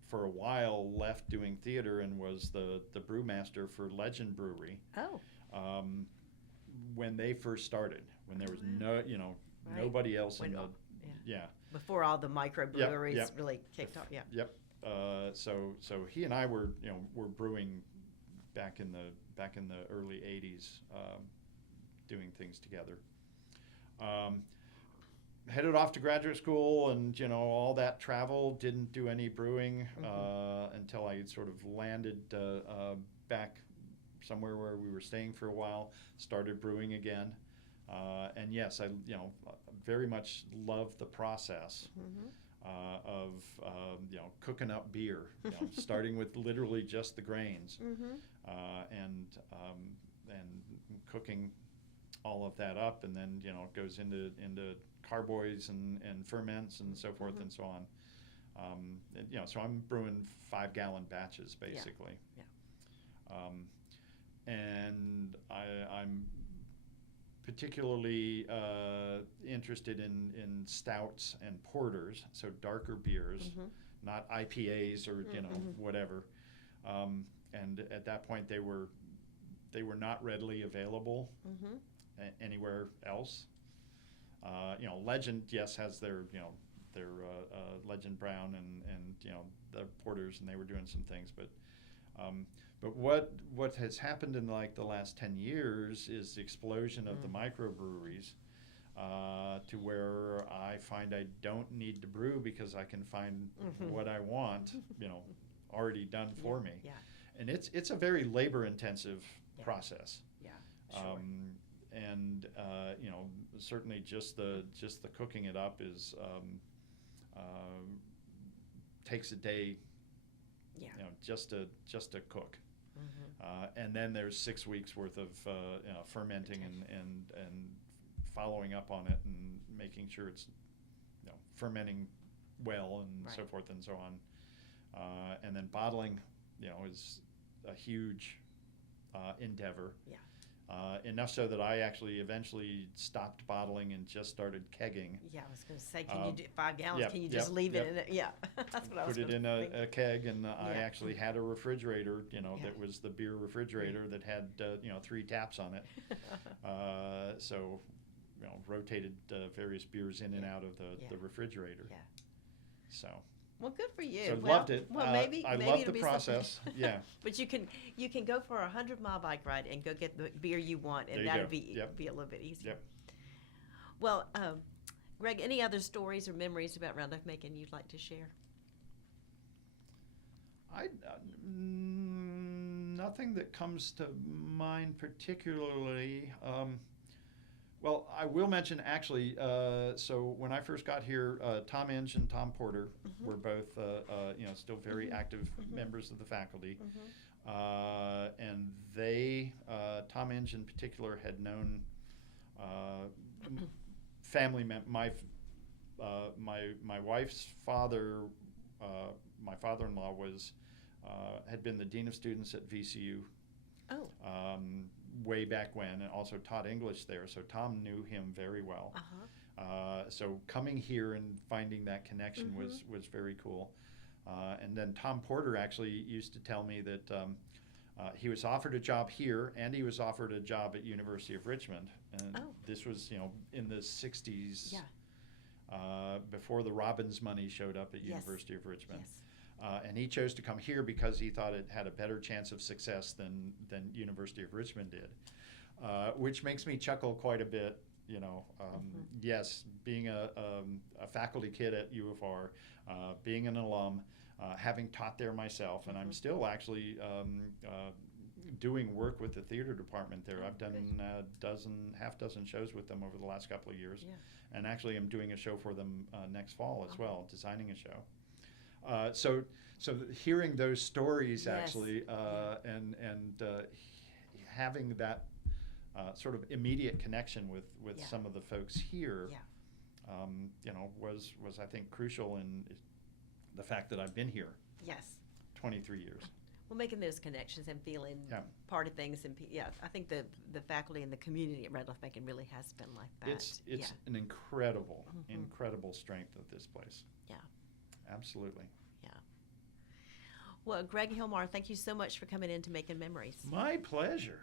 for a while left doing theater and was the brewmaster for Legend Brewery. Oh. When they first started, when there was Right. nobody else When in the all- yeah. yeah. Before all the microbreweries yep. really kicked off. Yeah. Yep. So he and I were brewing back in the early '80s, doing things together. Headed off to graduate school, and all that travel. Didn't do any brewing until I sort of landed back somewhere where we were staying for a while. Started brewing again, and yes, I very much love the process of cooking up beer. Starting with literally just the grains, and cooking all of that up, and then it goes into carboys and ferments and so forth and so on. So I'm brewing 5-gallon batches basically. And I'm particularly interested in stouts and porters, so darker beers, not IPAs or whatever. And at that point they were not readily available anywhere else. Legend, yes, has their Legend Brown and the porters, and they were doing some things, but what has happened in like the last 10 years is the explosion of the microbreweries, to where I find I don't need to brew because I can find what I want, already done for me. Yeah. And it's a very labor-intensive process. Yeah. Sure. And certainly just the cooking it up is takes a day. Yeah. Just to cook. And then there's 6 weeks worth of fermenting and following up on it and making sure it's fermenting well and so forth and so on. And then bottling is a huge endeavor. Yeah. Enough so that I actually eventually stopped bottling and just started kegging. Yeah, I was going to say, can you do 5 gallons? Can you just leave it in it? Yeah, that's what I was Put it in a keg, and I Yeah. actually had a refrigerator, that was the beer refrigerator that had 3 taps on it. So, rotated various beers in and out of the refrigerator. Yeah. So. Well, good for you. So well, loved it. Well, maybe I maybe love it'll the be process. something. Yeah. But you can go for a 100-mile bike ride and go get the beer you want, and There you that'll go. be a little bit easier. Yep. Well, Greg, any other stories or memories about Roundup Macon you'd like to share? Nothing that comes to mind particularly. Well, I will mention actually. So when I first got here, Tom Inge and Tom Porter were both, still very active members of the faculty, and they, Tom Inge in particular, had known family my wife's father. My father-in-law had been the dean of students at VCU. Oh. Way back when, and also taught English there, so Tom knew him very well. So coming here and finding that connection was very cool. And then Tom Porter actually used to tell me that he was offered a job here, and he was offered a job at University of Richmond. And this was, in the 60s, before the Robbins money showed up at University of Richmond. Yes. And he chose to come here because he thought it had a better chance of success than University of Richmond did, which makes me chuckle quite a bit. Yes, being a faculty kid at U of R, being an alum, having taught there myself, and I'm still actually doing work with the theater department there. I've done half dozen shows with them over the last couple of years, and actually I'm doing a show for them next fall as well, designing a show. So hearing those stories actually, and having that sort of immediate connection with some of the folks here, was I think crucial in the fact that I've been here. Yes. 23 years. Well, making those connections and feeling part of things, and I think the faculty and the community at Randolph Macon really has been like that. It's an incredible strength of this place. Yeah. Absolutely. Yeah. Well, Gregg Hillmar, thank you so much for coming in to Making Memories. My pleasure.